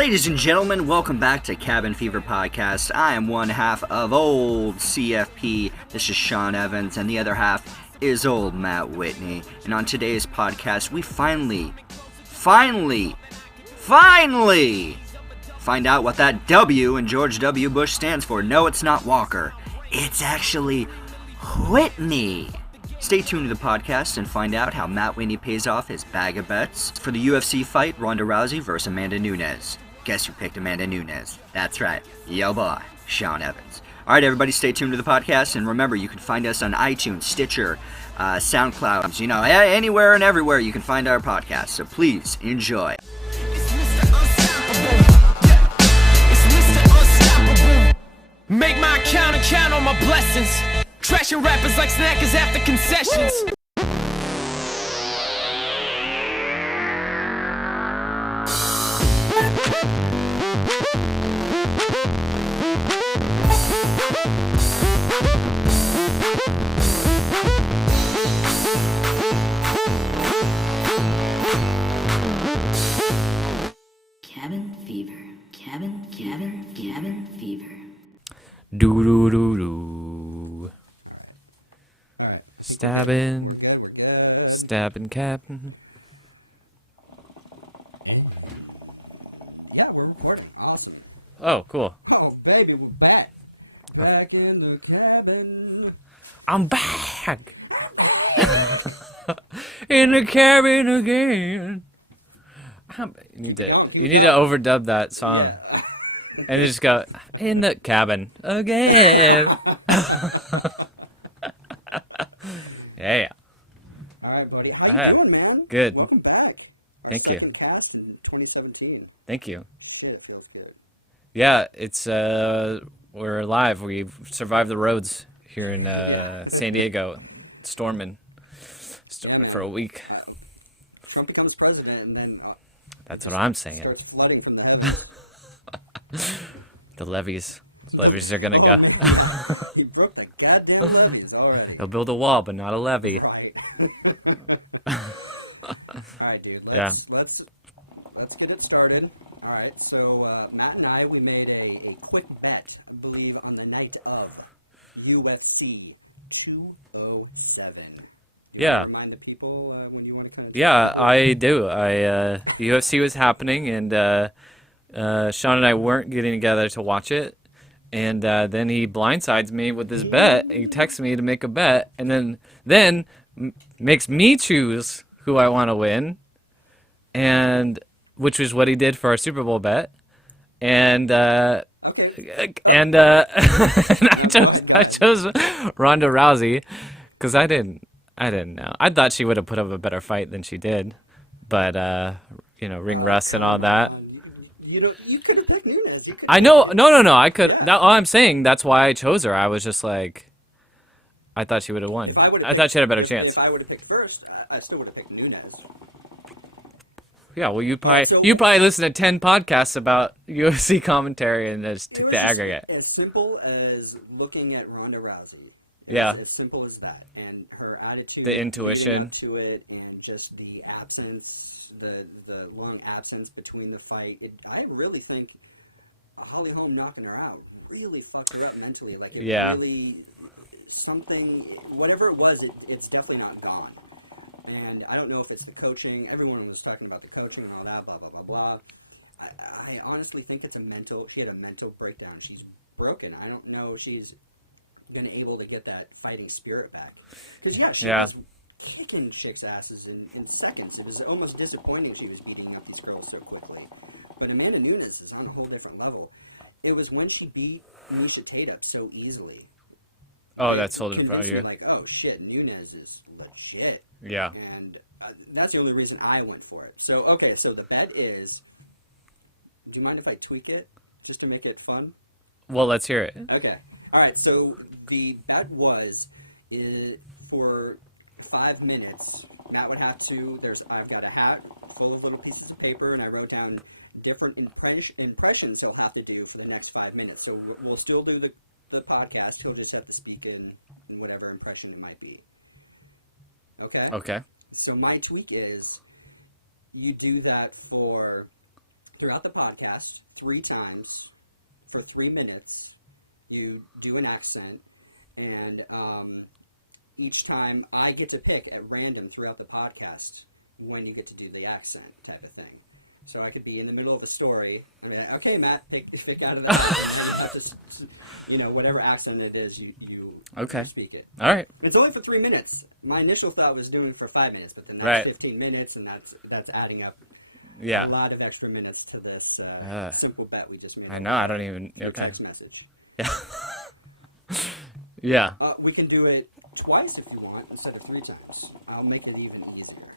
Ladies and gentlemen, welcome back to Cabin Fever Podcast. I am one half of old CFP. This is Sean Evans, and the other half is old Matt Whitney. And on today's podcast, we finally find out what that W in George W. Bush stands for. No, it's not Walker. It's actually Whitney. Stay tuned to the podcast and find out how Matt Whitney pays off his bag of bets for the UFC fight Ronda Rousey versus Amanda Nunes. Guess who picked Amanda Nunes? That's right, yo boy, Sean Evans. Alright everybody, stay tuned to the podcast, and remember you can find us on iTunes, Stitcher, SoundCloud, anywhere and everywhere you can find our podcast, so please enjoy. Make my account and count on my blessings. Trashing rappers like snackers after concessions. Cabin fever. Cabin fever. Do. All right. I think Stabbing. we're good. Stabbing Captain. And yeah, we're recording. Awesome. Oh, cool. Oh, baby, we're back. Back in the cabin. I'm back. In the cabin again. Keep it going. You need to overdub that song. Yeah. And just go, in the cabin again. Yeah. All right, buddy. How you doing, man? Good. Welcome back. Our Thank second you. cast in 2017. Thank you. Shit, it feels good. Yeah, it's we're alive. We've survived the roads here in Yeah. San Diego. Storming Yeah, man. for a week. Trump becomes president, and then That's it what I'm saying. starts flooding from the heavens. The levees. Levees are gonna Oh go. man, yeah. He broke the goddamn levees already. They'll build a wall, but not a levee. Right. All right, dude. Let's get it started. All right. So Matt and I, we made a quick bet, I believe, on the night of UFC 207. Do you want Yeah. to remind the people when you want to kind of? Yeah, I do. The UFC was happening, and Sean and I weren't getting together to watch it. And then he blindsides me with this bet. He texts me to make a bet, and then makes me choose who I want to win, and which was what he did for our Super Bowl bet. And Okay. and No, go I ahead. chose Ronda Rousey because I didn't know. I thought she would have put up a better fight than she did, but ring rust and all come that. on. You could have picked Nunes. You could. I know. No. I could. Yeah. No, all I'm saying, that's why I chose her. I was just like, I thought she would have won. If I would have, thought she had a better chance. If I would have picked first, I still would have picked Nunes. Yeah. Well, you All probably right, so- you probably listen to 10 podcasts about UFC commentary and just It was the just aggregate. as simple as looking at Ronda Rousey. It Yeah. was as simple as that, and her attitude The leading intuition. up to it, and just the absence, the long absence between the fight. I really think Holly Holm knocking her out really fucked her up mentally. Like it Yeah. really something, whatever it was, it's definitely not gone. And I don't know if it's the coaching. Everyone was talking about the coaching and all that, blah, blah, blah, blah. I honestly think she had a mental breakdown. She's broken. I don't know if she's going to able to get that fighting spirit back. Because, she was kicking chicks' asses in seconds. It was almost disappointing she was beating up these girls so quickly. But Amanda Nunes is on a whole different level. It was when she beat Miesha Tate up so easily. Oh, It that's totally convinced me you. like, oh shit, Nunes is legit. Yeah. And that's the only reason I went for it. So, okay, so the bet is, do you mind if I tweak it just to make it fun? Well, let's hear it. Okay. All right, so the bet was for 5 minutes, Matt would have to, I've got a hat full of little pieces of paper, and I wrote down different impressions he'll have to do for the next 5 minutes. So we'll still do the podcast. He'll just have to speak in whatever impression it might be. Okay? Okay. So my tweak is you do that for throughout the podcast, 3 times for 3 minutes, you do an accent, and each time I get to pick at random throughout the podcast when you get to do the accent type of thing. So I could be in the middle of a story and be like, okay, Matt, pick out of the hat, and now you have to, whatever accent it is, you speak it. All right. It's only for 3 minutes. My initial thought was doing it for 5 minutes, but then that's Right. 15 minutes, and that's adding up Yeah. a lot of extra minutes to this simple bet we just made. I over know, I the- don't even- through okay. text message. Yeah. We can do it twice if you want instead of 3 times. I'll make it even easier.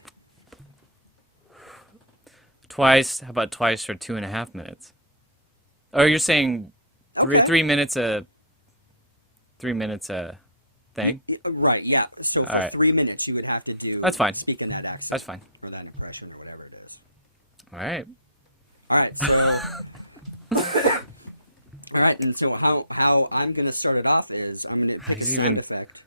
Twice. How about twice for 2.5 minutes? Or you're saying Okay. 3 minutes a 3 minutes a thing? Right, yeah. So for All right. 3 minutes, you would have to do. That's fine. Speak in that accent. That's fine. Or that impression, or whatever it is. All right. All right, so. All right, and so how I'm gonna start it off is I'm gonna pick a sound effect,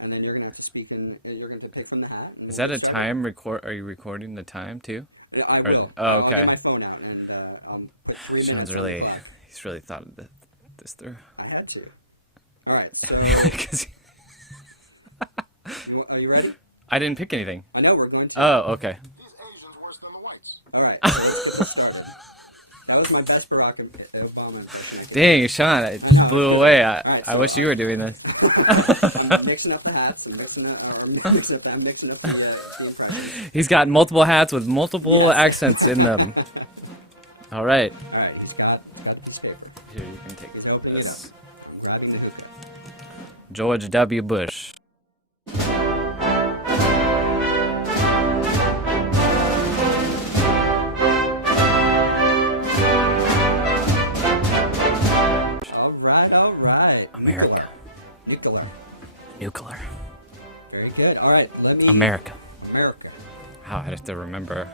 and then you're gonna have to speak in. You're gonna pick from the hat, and Is we'll that get a started. time record? Are you recording the time too? I will. Oh, I'll okay. get my phone out and I'll put 3 minutes Sean's on the really- clock. He's really thought of this through. I had to. All right, so 'Cause are you ready? I didn't pick anything. I know we're going to. Oh, okay. These Asians worse than the whites. All right, so let's get this started. That was my best Barack Obama impression I could. Dang, Sean, I know, blew it's good. away. All right, I so wish you were doing this. I'm mixing up the hats. I'm mixing up the impressions. He's got multiple hats with multiple Yes. accents in them. All right. All right, he's got a piece of paper. Here, you can take He's opening it up. I'm grabbing the hookah. George W. Bush. All right. Nuclear. Nuclear. Very good. All right, let me. America. Oh, I have to remember.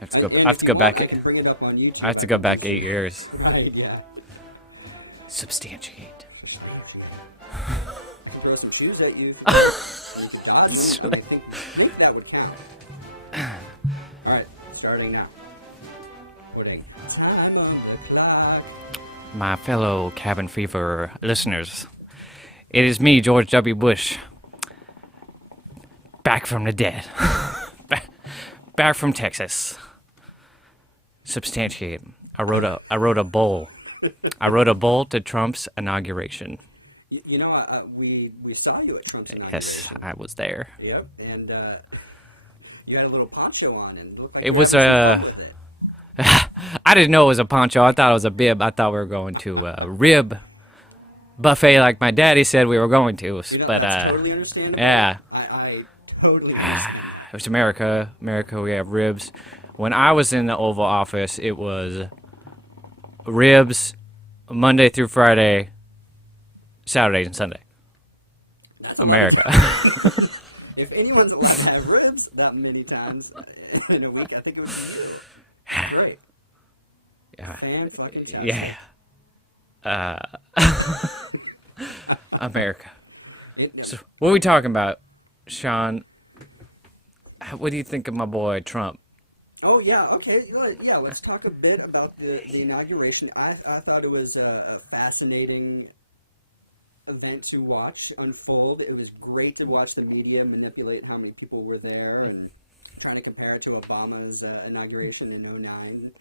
I have to go- I And have if to you go want, back- I can bring it up on YouTube. I have to can go do back some- 8 years. Right, yeah. Substantiate. I can throw some shoes at you if you'd like, and you could dodge them. I mean, think that would count. All right, starting now. Putting time on the clock. My fellow Cabin Fever listeners, it is me, George W. Bush, back from the dead, back from Texas. Substantiate. I wrote a bull. I wrote a bull to Trump's inauguration. We saw you at Trump's Yes, inauguration. I was there. Yep, and you had a little poncho on, and it looked like It you were was, having some fun with it. I didn't know it was a poncho. I thought it was a bib. I thought we were going to a rib buffet like my daddy said we were going to. That's totally understandable. yeah. I totally understand that. It was America. America, we have ribs. When I was in the Oval Office, it was ribs Monday through Friday, Saturday and Sunday. That's a lot of America. time. If anyone's allowed to have ribs that many times in a week, I think it would be you. It's great. Yeah. Fan-fucking-tastic. America. Yeah. So, what are we talking about, Sean? What do you think of my boy Trump? Oh yeah, okay, yeah. Let's talk a bit about the inauguration. I thought it was a fascinating event to watch unfold. It was great to watch the media manipulate how many people were there and trying to compare it to Obama's inauguration in '09.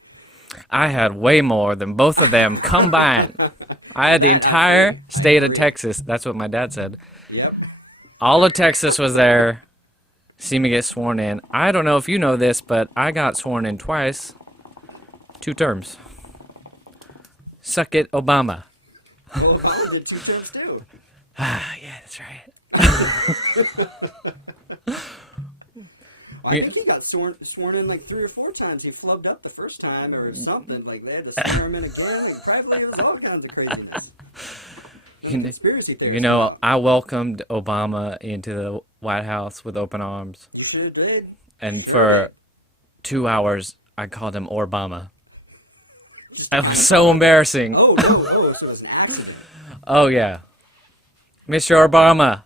I had way more than both of them combined. I had the that I entire agree. I state of agree. Texas. That's what my dad said. Yep. All of Texas was there. See me get sworn in. I don't know if you know this, but I got sworn in twice. 2 terms. Suck it, Obama. Well, Obama did 2 terms too. Ah, yeah, that's right. Well, I think he got sworn in like 3 or 4 times. He flubbed up the first time or something. Like they had to swear him in again. Like privately, it was all kinds of craziness. Then the conspiracy You theorists come know, out. I welcomed Obama into the White House with open arms. You sure did. And sure for did. 2 hours, I called him Orbama. Just to That kind was of so embarrassing. Oh no! Oh, so it was an accident. Oh, yeah. Mr. Obama.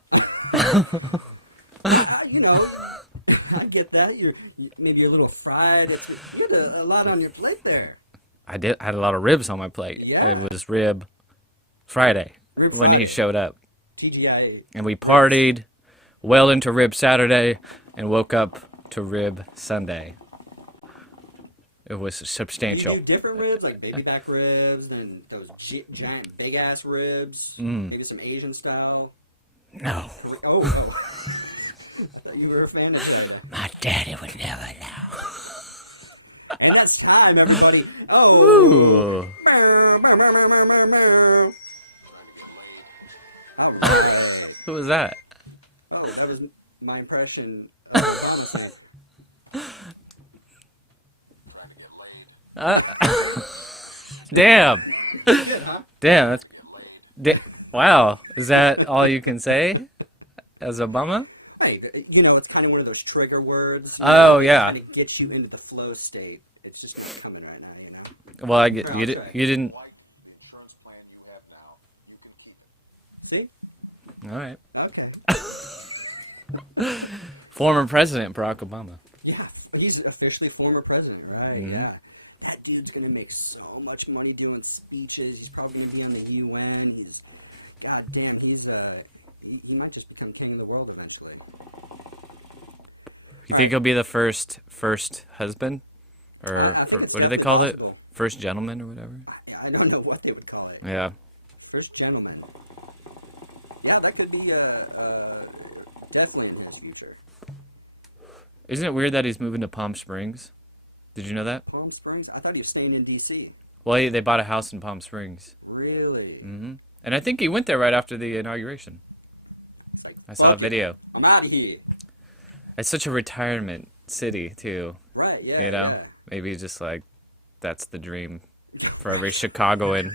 I get that. Maybe you're a little fried. You had a lot on your plate there. I had a lot of ribs on my plate. Yeah. It was Rib Friday. Rib when Friday. he showed up. TGI. And we partied well into Rib Saturday and woke up to Rib Sunday. It was Do substantial. you do different ribs, like baby back ribs, then those giant big ass ribs? Maybe some Asian style? No. Oh. I thought you were a fan of China. My daddy would never know. And that's time, everybody. Oh. Meow, meow, meow, meow, meow, meow, meow. Trying to get laid. All right. Who was that? Oh, that was my impression of Obama saying, Trying to get laid. Damn. good, huh? Damn. That's, To get laid. wow. Is that all you can say as Obama? Hey, you know, it's kind of one of those trigger words. You Oh, know, that yeah. kind of gets you into the flow state. It's just not coming right now, you know? Well, I get I'll you. try. You didn't. Like the insurance plan you have now, you can keep it. See? All right. Okay. Former President Barack Obama. Yeah, he's officially former president, right? Yeah. That dude's going to make so much money doing speeches. He's probably going to be on the UN. He's, god damn, he's, he might just become king of the world eventually. You All right. think he'll be the first husband? Or, I think it's what do they definitely call it? possible. First gentleman or whatever. I don't know what they would call it. Yeah. First gentleman. Yeah, that could be definitely in his future. Isn't it weird that he's moving to Palm Springs? Did you know that? Palm Springs? I thought he was staying in D.C. Well, they bought a house in Palm Springs. Really? And I think he went there right after the inauguration. He's like, I saw a fuck it. video. I'm out of here. It's such a retirement city, too. Right, yeah, you know? yeah. Maybe just like, that's the dream for every Chicagoan.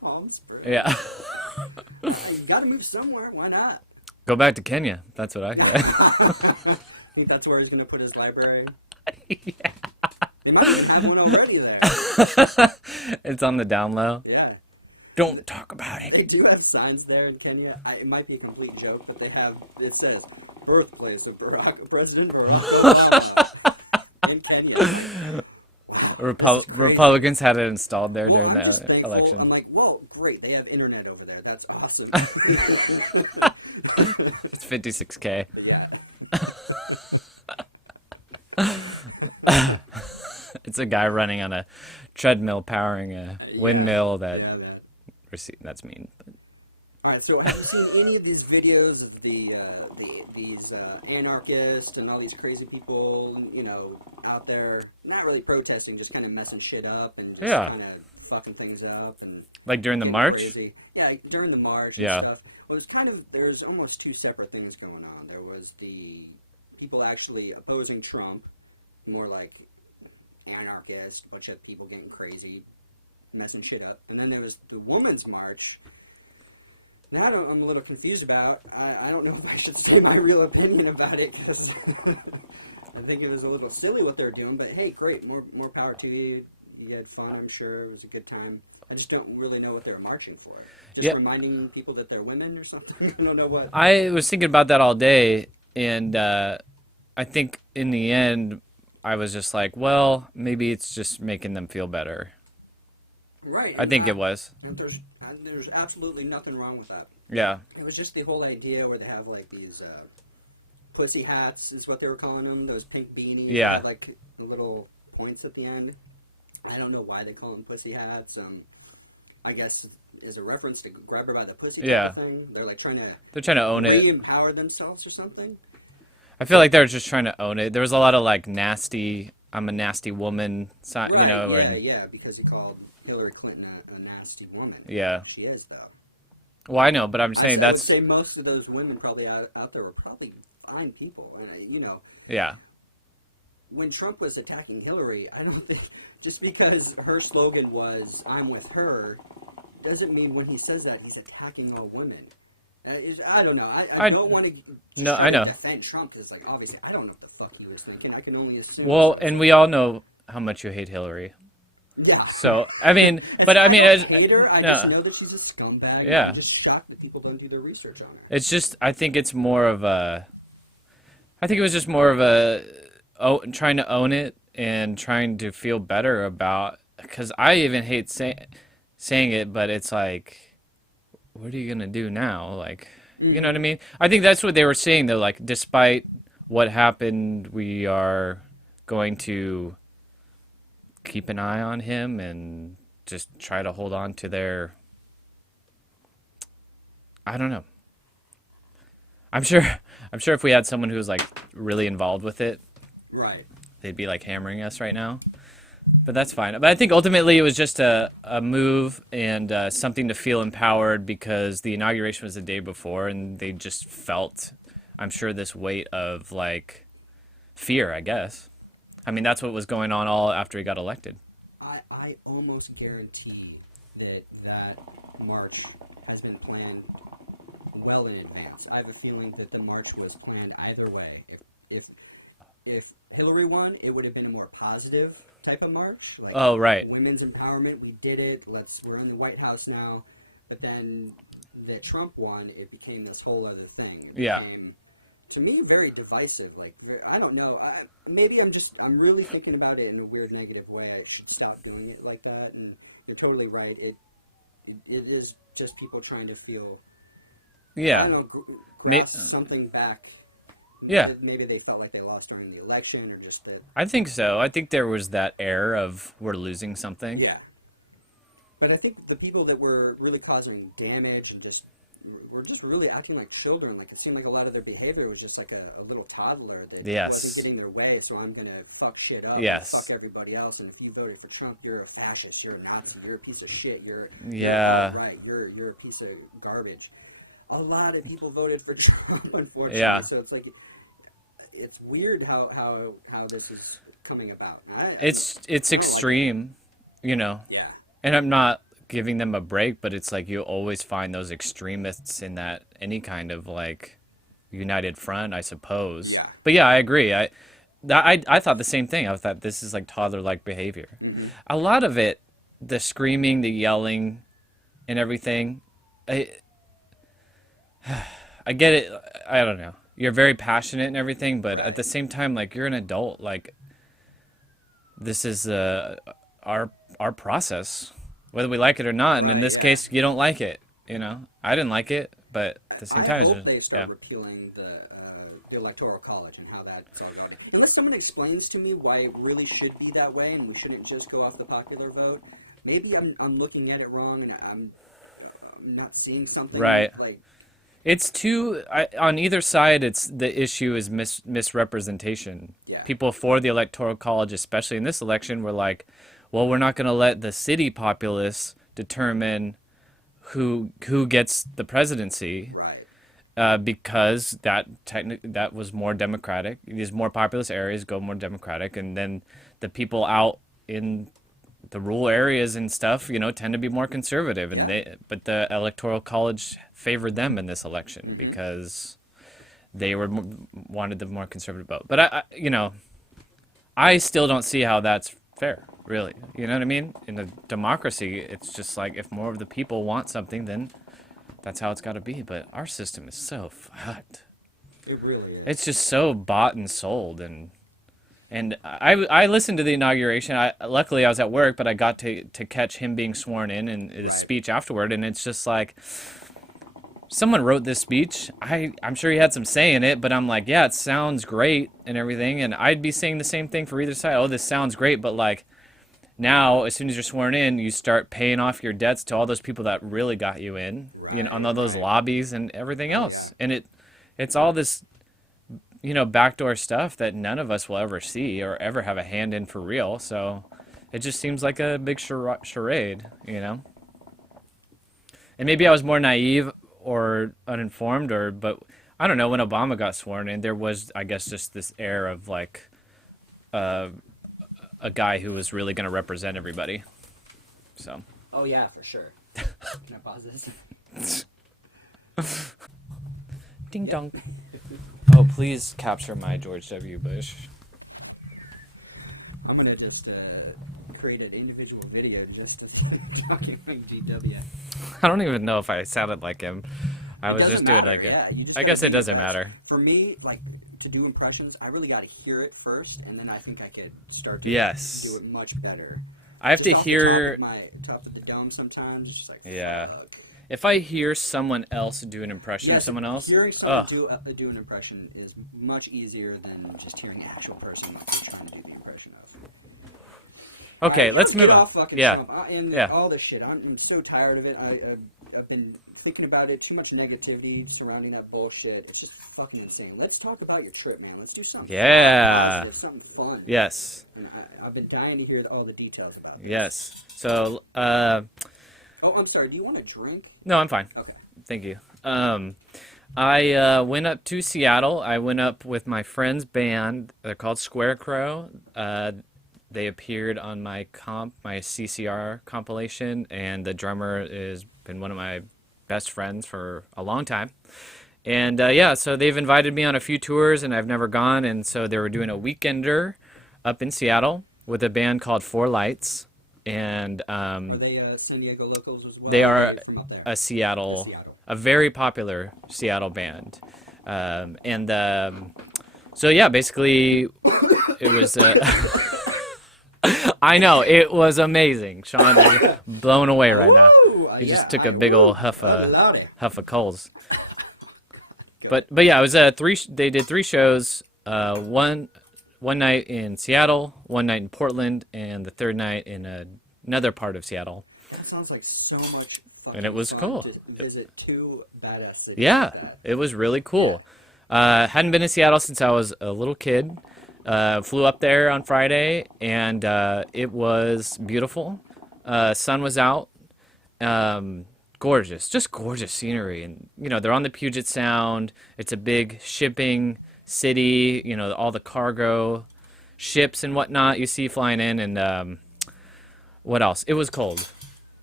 Palm Springs. Yeah. You got to move somewhere. Why not? Go back to Kenya. That's what I Think that's where he's going to put his library? They might even have one already there. It's on the down low. Yeah. Don't talk about it. They do have signs there in Kenya. It might be a complete joke, but it says, birthplace of President Barack Obama in Kenya. I'm like, wow, this is crazy. Republicans had it installed there. Well, during I'm the just thankful. election. I'm like, well, great. They have internet over there. That's awesome. It's 56K. Yeah. It's a guy running on a treadmill powering a windmill that Yeah, that. that's mean. But All right. So, have you seen any of these videos of these anarchists and all these crazy people, you know, out there not really protesting, just kind of messing shit up and just Yeah. kind of fucking things up and like during the getting march. crazy. Yeah, during the march and Yeah. stuff. Well, it was there's almost two separate things going on. There was the people actually opposing Trump, more like anarchist, a bunch of people getting crazy, messing shit up. And then there was the women's march. That I'm a little confused about. I don't know if I should say my real opinion about it, because I think it was a little silly what they're doing. But hey, great, more power to you. You had fun, I'm sure. It was a good time. I just don't really know what they were marching for. Just Yeah. reminding people that they're women or something? I don't know what. I was thinking about that all day, and I think in the end, I was just like, well, maybe it's just making them feel better. Right. I and think it was. And there's absolutely nothing wrong with that. Yeah. It was just the whole idea where they have like these pussy hats is what they were calling them. Those pink beanies Yeah. that have like the little points at the end. I don't know why they call them pussy hats. I guess is a reference to grab her by the pussy type Yeah. of thing. They're like trying to They're trying to own it. re-empower themselves or something. I feel like they're just trying to own it. There was a lot of like nasty, I'm a nasty woman sign. Right, You know, yeah, like- yeah, because he called Hillary Clinton a nasty woman. Yeah. She is, though. Well, I know, but I'm saying I would that's, say most of those women probably out there were probably fine people. And, you know, yeah. when Trump was attacking Hillary, I don't think, just because her slogan was, I'm with her, doesn't mean when he says that he's attacking all women. I don't know. I don't want to just No, try I to know. defend Trump because, like, obviously, I don't know what the fuck he was thinking. I can only assume. Well, so it's and like- we all know how much you hate Hillary. Yeah. So, I mean, but I I mean, don't it's- hate her. I just no. know that she's a scumbag. And Yeah. I'm just shocked that people don't do their research on her. It's just, I think it's more of a, I think it was just more of a, trying to own it and trying to feel better about, because I even hate saying it, but it's like, what are you gonna do now? Like, you know what I mean? I think that's what they were saying. They're like, despite what happened, we are going to keep an eye on him and just try to hold on to their. I don't know. I'm sure if we had someone who was like really involved with it, Right. they'd be like hammering us right now. But that's fine. But I think ultimately it was just a move and something to feel empowered, because the inauguration was the day before and they just felt, I'm sure, this weight of like fear, I guess. I mean, that's what was going on all after he got elected. I almost guarantee that march has been planned well in advance. I have a feeling that the march was planned either way. If Hillary won, it would have been a more positive type of march, like Oh, right. women's empowerment. We did it. We're in the White House now. But then that Trump won, it became this whole other thing. It Yeah. became, to me, very divisive. Like, I don't know. Maybe I'm really thinking about it in a weird negative way. I should stop doing it like that. And you're totally right. It is just people trying to feel, Yeah. I don't know, grasp something back. Yeah. That maybe they felt like they lost during the election, or just that. I think so. I think there was that air of we're losing something. Yeah. But I think the people that were really causing damage and were just really acting like children. Like, it seemed like a lot of their behavior was just like a little toddler that Yes. wasn't getting their way, so I'm going to fuck shit up and Yes. fuck everybody else. And if you voted for Trump, you're a fascist, you're a Nazi, you're a piece of shit, you're Yeah. all right, you're a piece of garbage. A lot of people voted for Trump, unfortunately. Yeah. So it's like, it's weird how this is coming about. It's I don't like it. extreme, you know. Yeah. And I'm not giving them a break, but it's like you always find those extremists in that any kind of like united front, I suppose. Yeah. But yeah, I agree. I thought the same thing. I thought this is like toddler-like behavior. Mm-hmm. A lot of it, the screaming, the yelling, and everything. I get it. I don't know. You're very passionate and everything, but Right. at the same time, like, you're an adult. Like, this is our process, whether we like it or not. And Right, in this yeah. case, you don't like it. You know, I didn't like it, but at the same I time, hope they start yeah. repealing the Electoral College and how that's all going. Unless someone explains to me why it really should be that way and we shouldn't just go off the popular vote. Maybe I'm looking at it wrong and I'm not seeing something Right. like. It's on either side. It's the issue is misrepresentation. Yeah. People for the Electoral College, especially in this election, were like, "Well, we're not going to let the city populace determine who gets the presidency, Right. because that was more democratic. These more populous areas go more democratic, and then the people out in the rural areas and stuff, you know, tend to be more conservative. And Yeah. but the Electoral College favored them in this election Mm-hmm. because they wanted the more conservative vote. But I still don't see how that's fair, really. You know what I mean? In a democracy, it's just like if more of the people want something, then that's how it's got to be. But our system is so fucked. It really is. It's just so bought and sold, and I listened to the inauguration. Luckily I was at work, but I got to catch him being sworn in and his Right. speech afterward, and it's just like someone wrote this speech. I'm sure he had some say in it, but I'm like, yeah, it sounds great and everything, and I'd be saying the same thing for either side. Oh, this sounds great, but like now, as soon as you're sworn in, you start paying off your debts to all those people that really got you in, Right, on all those right. lobbies and everything Oh, else. yeah. And it's all this, backdoor stuff that none of us will ever see or ever have a hand in for real. So it just seems like a big charade, And maybe I was more naive or uninformed, but I don't know. When Obama got sworn in, there was, I guess, just this air of like a guy who was really going to represent everybody. So Oh yeah, for sure. Can I pause this? ding Yep. dong. Oh, please capture my George W. Bush. I'm gonna just create an individual video just to talking like GW. I don't even know if I sounded like him. I It was doesn't just doing matter. like Yeah, you just I gotta guess do it your doesn't best. matter. For me, like to do impressions, I really got to hear it first, and then I think I could start to Yes. do it much better. I have just to off hear. the top of the dome sometimes. It's just like Yeah. fuck. If I hear someone else do an impression of Yes, someone else, hearing someone ugh. do an impression is much easier than just hearing an actual person like you're trying to do the impression of. All Okay, right, let's get move off on. fucking Yeah. Trump and Yeah. all this shit. I'm so tired of it. I've been thinking about it. Too much negativity surrounding that bullshit. It's just fucking insane. Let's talk about your trip, man. Let's do something positive, something fun. Yes. And I've been dying to hear all the details about this. Yes. So, Oh, I'm sorry. Do you want a drink? no, I'm fine. Okay. Thank you. I went up to Seattle. I went up with my friend's band. They're called Squarecrow. They appeared on my CCR compilation, and the drummer has been one of my best friends for a long time. And yeah, so they've invited me on a few tours, and I've never gone. And so they were doing a weekender up in Seattle with a band called Four Lights. And Are they San Diego locals as well? they or are they from up there. Seattle, a very popular Seattle band. So yeah, basically, it was. I know it was amazing. Sean, I'm blown away right now. Woo! He Yeah, just took a big old huff lordy. of coals. Go. But yeah, it was they did 3 shows. One night in Seattle, one night in Portland, and the third night in another part of Seattle. That sounds like so much fucking And it was fun cool. to visit 2 badass cities Yeah, like that. it was really cool. Hadn't been in Seattle since I was a little kid. Flew up there on Friday, and it was beautiful. Sun was out. Gorgeous, just gorgeous scenery. And, you know, they're on the Puget Sound. It's a big shipping city, you know, all the cargo ships and whatnot you see flying in. And what else? It was cold.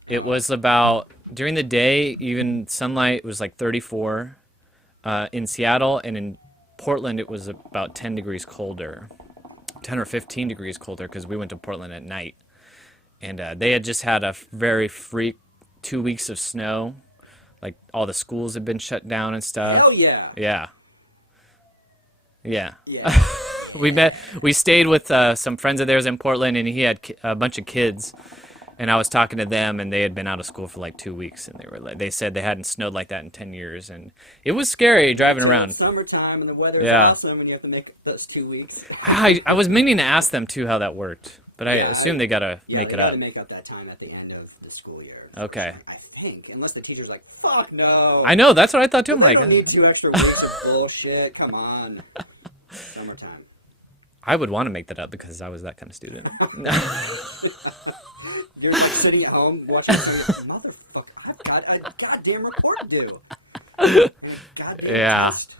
It was about, during the day, even sunlight was like 34 in Seattle, and in Portland it was about 10 degrees colder, 10 or 15 degrees colder, because we went to Portland at night. And they had just had a very freak 2 weeks of snow. Like, all the schools had been shut down and stuff. Hell yeah. Yeah. Yeah. Yeah. We stayed with some friends of theirs in Portland, and he had a bunch of kids. And I was talking to them, and they had been out of school for like 2 weeks, and they said they hadn't snowed like that in 10 years, and it was scary driving Until around. it's summertime and the weather is Yeah. awesome, and you have to make those 2 weeks. I was meaning to ask them too how that worked, but I assume they gotta. Yeah, make they it got to up. make up that time at the end of the school year. Okay. Unfortunately. I think, unless the teacher's like, "Fuck no." I know, that's what I thought too. I'm They like, don't need 2 extra weeks of bullshit. Come on. Summertime. I would want to make that up because I was that kind of student. You're like sitting at home watching some motherfucker. I've got a goddamn report due and a goddamn Yeah. test.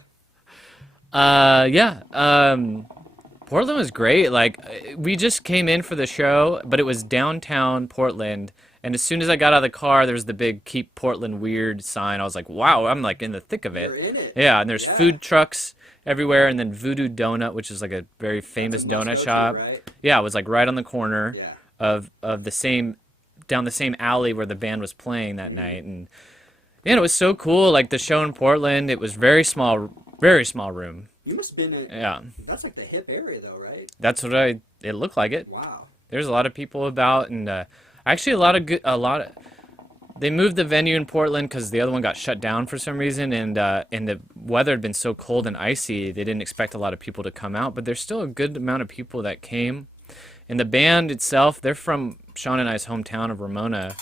Yeah. Portland was great. Like, we just came in for the show, but it was downtown Portland. And as soon as I got out of the car, there was the big "Keep Portland Weird" sign. I was like, wow, I'm like in the thick of it. You're in it. Yeah, and there's Yeah. food trucks everywhere, and then Voodoo Donut, which is like a very famous That's a must donut go shop. to, right? Yeah, it was like right on the corner. Yeah. Of the same, down the same alley where the band was playing Mm-hmm. that night, and man, it was so cool. Like, the show in Portland, it was very small room. You must have been Yeah, That's like the hip area, though, right? that's what it looked like it. Wow. There's a lot of people about, and actually a lot of. They moved the venue in Portland because the other one got shut down for some reason, and the weather had been so cold and icy, they didn't expect a lot of people to come out. But there's still a good amount of people that came, and the band itself, they're from Sean and I's hometown of Ramona,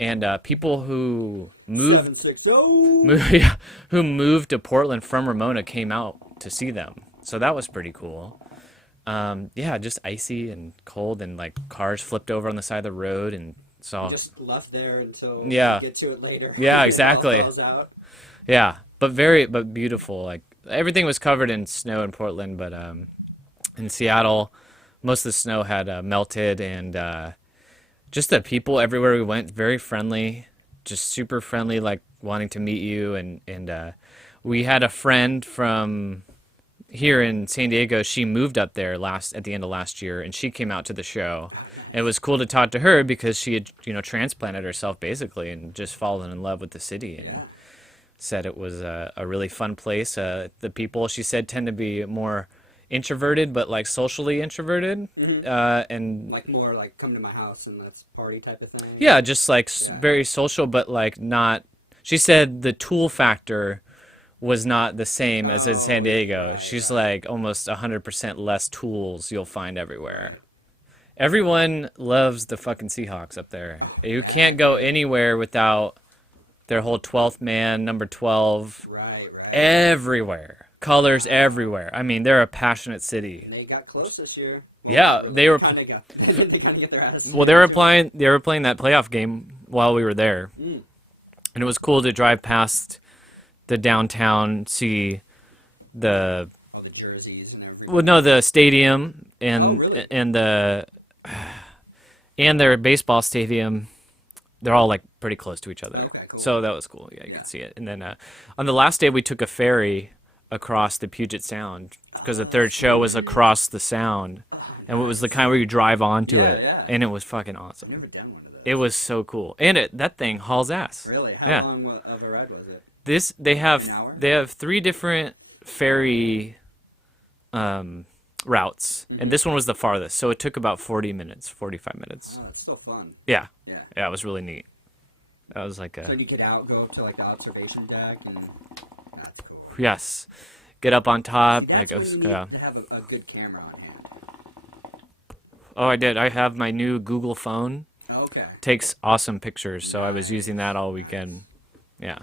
and people who moved 760. yeah, who moved to Portland from Ramona came out to see them. So that was pretty cool. Yeah, just icy and cold, and like cars flipped over on the side of the road, and saw. Just left there until Yeah. you get to it later. Yeah, when exactly. It all falls out. Yeah, but beautiful. Like, everything was covered in snow in Portland, but in Seattle, most of the snow had melted, and just the people everywhere we went, very friendly, just super friendly, like wanting to meet you. And we had a friend from here in San Diego. She moved up there at the end of last year, and she came out to the show. Oh, nice. It was cool to talk to her because she had, transplanted herself basically and just fallen in love with the city. And Yeah. said it was a really fun place. The people, she said, tend to be more introverted, but like socially introverted, and Like more like come to my house and let's party type of thing. yeah, just like Yeah. very social, but like not. She said the tool factor was not the same as in San Oh, Diego. right, She's right. like almost 100% less tools you'll find everywhere. Right. Everyone loves the fucking Seahawks up there. You yeah, can't go dude. anywhere without their whole 12th man, number 12, Right. everywhere. Colors everywhere. I mean, they're a passionate city. And they got close this year. Well, Yeah, not really. they were- kind of got. Didn't they kind of get their ass? Well, they were handed to 'em? playing that playoff game while we were there. And it was cool to drive past the downtown, see the All the jerseys and everybody. well, no, the stadium and Oh, really? and their baseball stadium. They're all like pretty close to each other. Okay, cool. So that was cool. Yeah, you Yeah. could see it. And then on the last day, we took a ferry across the Puget Sound because the third show was across the sound, and it was the nice. kind where you drive onto Yeah, it. yeah. And it was fucking I've awesome. never done one of those. It was so cool, and that thing hauls ass. Really? How Yeah. long of a ride was it? They have An hour? They have 3 different ferry routes, Mm-hmm. and this one was the farthest, so it took about 45 minutes. Oh, that's still fun. Yeah, Yeah. it was really neat. That was like So you get out, go up to like the observation deck, and that's cool. yes, get up on top. See, that's like, when it you was- need yeah. to have a good camera on hand. Oh, I did. I have my new Google phone. Okay. Takes awesome pictures, so I was using that all Nice, weekend. nice. Yeah,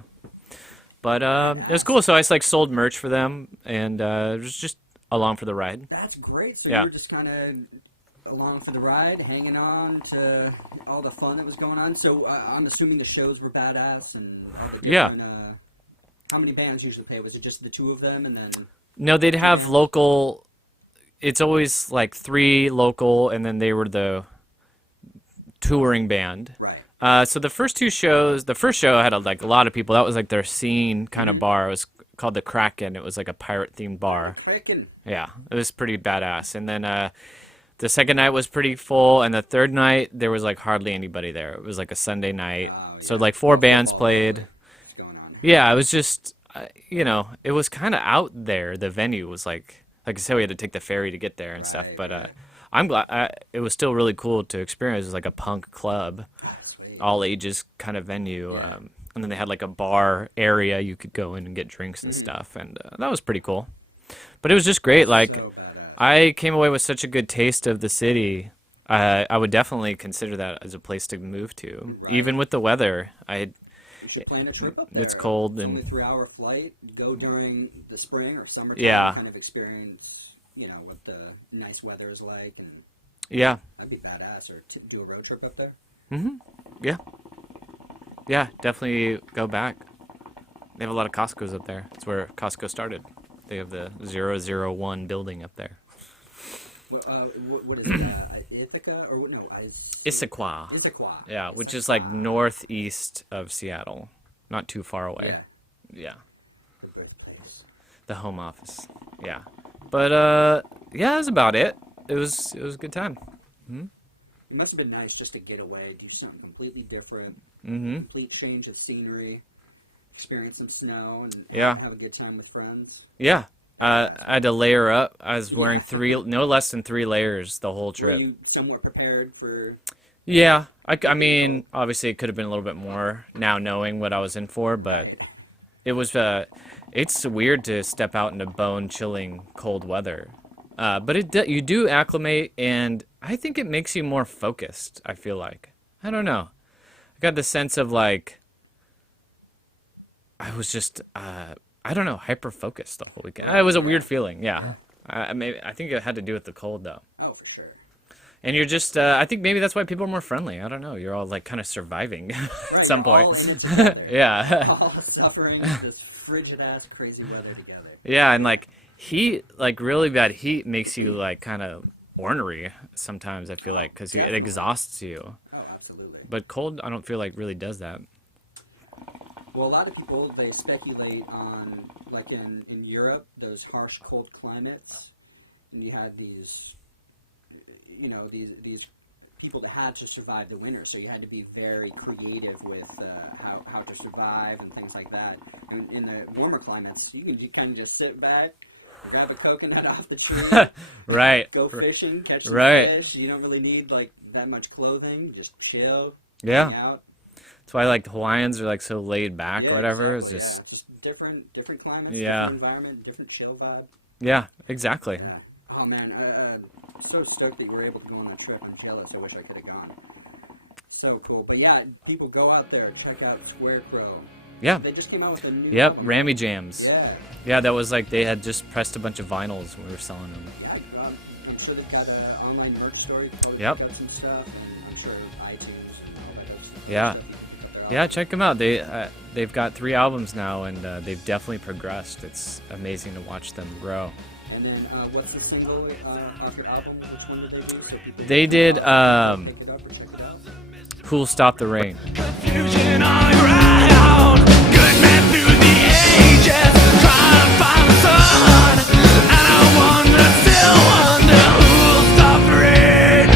but it was Badass. cool. So I like sold merch for them, and it was just along for the ride. That's great. So Yeah. you were just kind of along for the ride, hanging on to all the fun that was going on. So I'm assuming the shows were badass and all the different. How many bands usually play? Was it just the two of them, and then? No, they'd have bands? local. It's always like 3 local, and then they were the touring band. Right. So the first 2 shows, the first show had like a lot of people. That was like their scene kind Mm-hmm. of bar. It was called the Kraken. It was like a pirate themed bar. Cracking. Yeah, it was pretty badass. And then the second night was pretty full, and the third night there was like hardly anybody there. It was like a Sunday night, Oh, yeah. so like 4 Well, bands football played. probably is going on. Yeah, it was just, it was kind of out there. The venue was like I said, we had to take the ferry to get there and stuff. Right, But right. I'm glad it was still really cool to experience. It was like a punk club, Sweet. all ages kind of venue. Yeah. And then they had like a bar area you could go in and get drinks Mm-hmm. and stuff, and that was pretty cool. But it was just great. Like so badass. I came away with such a good taste of the city. I would definitely consider that as a place to move to, Right. even with the weather. You should plan a trip up there. It's cold It's and- only 3-hour flight. Go during the spring or summertime. Yeah. Kind of experience, what the nice weather is like, and Yeah, that'd be badass. Or do a road trip up there. yeah, definitely go back. They have a lot of Costco's up there. It's where Costco started. They have the 001 building up there. What is it? Ithaca or no? Issaquah. Issaquah. Yeah, which is like Issaquah. northeast of Seattle, not too far away. Yeah, Yeah. the birthplace. The home office. Yeah. But yeah, that's about it. It was a good time. It must have been nice just to get away, do something completely different, complete change of scenery, experience some snow, and Yeah. have a good time with friends. Yeah. Badass, I had to layer up. I was wearing Yeah. no less than 3 layers the whole trip. Were you somewhat prepared for? Yeah. I being mean, cold? obviously it could have been a little bit more now knowing what I was in for, but Right. it was it's weird to step out into bone-chilling cold weather. But you do acclimate, and I think it makes you more focused, I feel like. I don't know. I got the sense of like I was just I don't know, hyper-focused the whole weekend. Right, It was a yeah. weird feeling, yeah. Yeah. I think it had to do with the cold, though. Oh, for sure. And you're just, I think maybe that's why people are more friendly. I don't know. You're all like kind of surviving. at Right, some you're all points. in it together. Yeah. All suffering this frigid ass crazy weather together. Yeah, and like heat, like really bad heat makes you like kind of ornery sometimes, I feel Oh, like, because it definitely. exhausts you. Oh, absolutely. But cold, I don't feel like really does that. Well, a lot of people, they speculate on, like in Europe, those harsh cold climates, and you had these, these people that had to survive the winter, so you had to be very creative with how to survive and things like that. And in the warmer climates, you can kind of just sit back, grab a coconut off the tree, Right. go fishing, catch some Right. fish. You don't really need like that much clothing. Just chill, Yeah. hang out. That's why like the Hawaiians are like so laid back. Yeah, or whatever. exactly. It's Yeah, just- just different climates, Yeah. different environment, different chill vibe. Yeah. Exactly. Yeah. Oh man, I'm so stoked that you were able to go on that trip. I'm jealous. I wish I could have gone. So cool. But yeah, people go out there, check out Squarecrow. Yeah. They just came out with a new Yep. album, Rammy right? Jams. Yeah. Yeah. That was like they had just pressed a bunch of vinyls when we were selling them. Yeah, I'm sure they've got an online merch store. You can probably Yep. pick up some stuff, and I'm sure iTunes and all that other Yeah. stuff you can pick up their album. Yeah, check them out. They've got 3 albums now, and they've definitely progressed. It's amazing to watch them grow. And then, what's the single off your album? Which one did they do? So people They can did, possibly go pick it up or check it out. Who'll Stop the Rain? Confusion all around. Good men through the ages, trying to find the sun. And I wonder, still wonder, who'll stop the rain?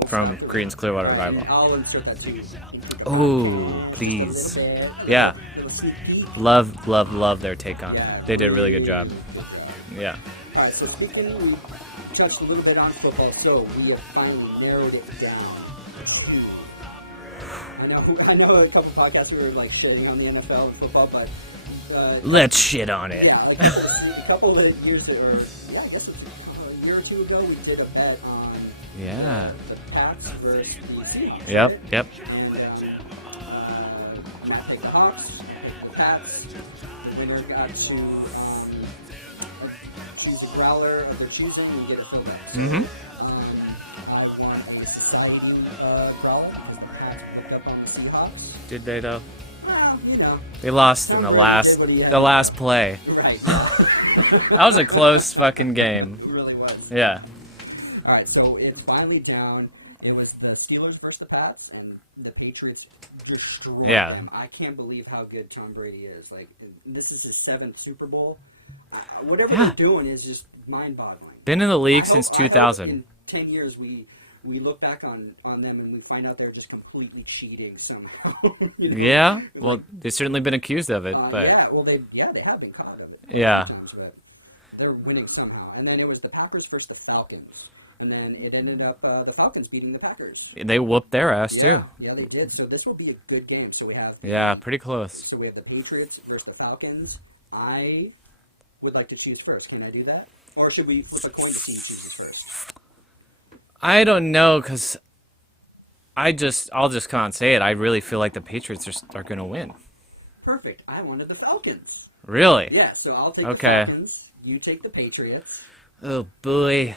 We'll From stop the rain. Creedence Clearwater All right, Revival. and I'll insert that too into the Ooh, podcast, just a please. little bit, a little, Yeah. little sneak peek. Love their take on Yeah, it. They did a really good job. Good job. Yeah. All right, so we touched a little bit on football, so we have finally narrowed it down to. I know a couple podcasts we were like shitting on the NFL and football, but Let's shit on it. yeah, a couple of years, or yeah, I guess it's a year or two ago, we did a bet on Yeah. the Pats versus the Seahawks, Yep, right? yep. And Matt picked the Hawks, I picked the Pats. The winner got to choose a growler of their choosing and get it filled up. So Mm-hmm. I won a society growler because the Pats whooped up on the Seahawks. Did they though? Well, you know, They lost. Tom in the Brady last, did what he had The to last do. play. right? Yeah, That was a close fucking game. it really was. Yeah. All right, so it's finally down. It was the Steelers versus the Pats, and the Patriots destroyed Yeah. them. I can't believe how good Tom Brady is. Like, this is his 7th Super Bowl. Whatever they're doing is just mind-boggling. Been in the league since I 2000. hope in 10 years we look back on them and we find out they're just completely cheating somehow. You know? Yeah. Like, Well, they've certainly been accused of it. but- yeah, well, they have been caught of it quite a Yeah. few times, but they're winning somehow. And then it was the Packers versus the Falcons, and then it ended up the Falcons beating the Packers. They whooped their ass Yeah, too. yeah, they did. So this will be a good game. So we have the Yeah, pretty close. So we have the Patriots versus the Falcons. I would like to choose first. Can I do that? Or should we flip a coin to see who chooses first? I don't know, because I'll just can't say it. I really feel like the Patriots are going to win. Perfect. I wanted the Falcons. Really? Yeah, so I'll take the Okay. Falcons. You take the Patriots. Oh boy.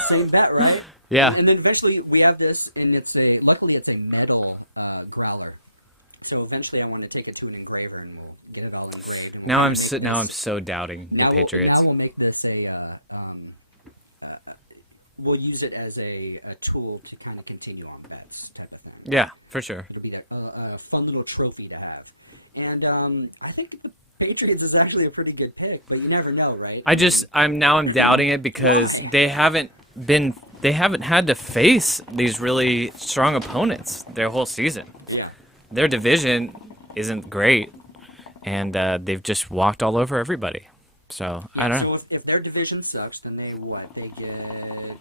Same bet, right? Yeah. And then eventually we have this, and luckily it's a metal growler. So eventually I want to take it to an engraver, and we'll get it all engraved, and we'll Now kind I'm of make this. now I'm so doubting. the Now Patriots. we'll make this we'll use it as a tool to kind of continue on bets type of thing. Yeah, for sure. It'll be that a fun little trophy to have. And I think the Patriots is actually a pretty good pick, but you never know, right? I'm doubting it because Why? they haven't had to face these really strong opponents their whole season. yeah. Their division isn't great, and they've just walked all over everybody. So I Yeah, don't know. so if their division sucks, then they get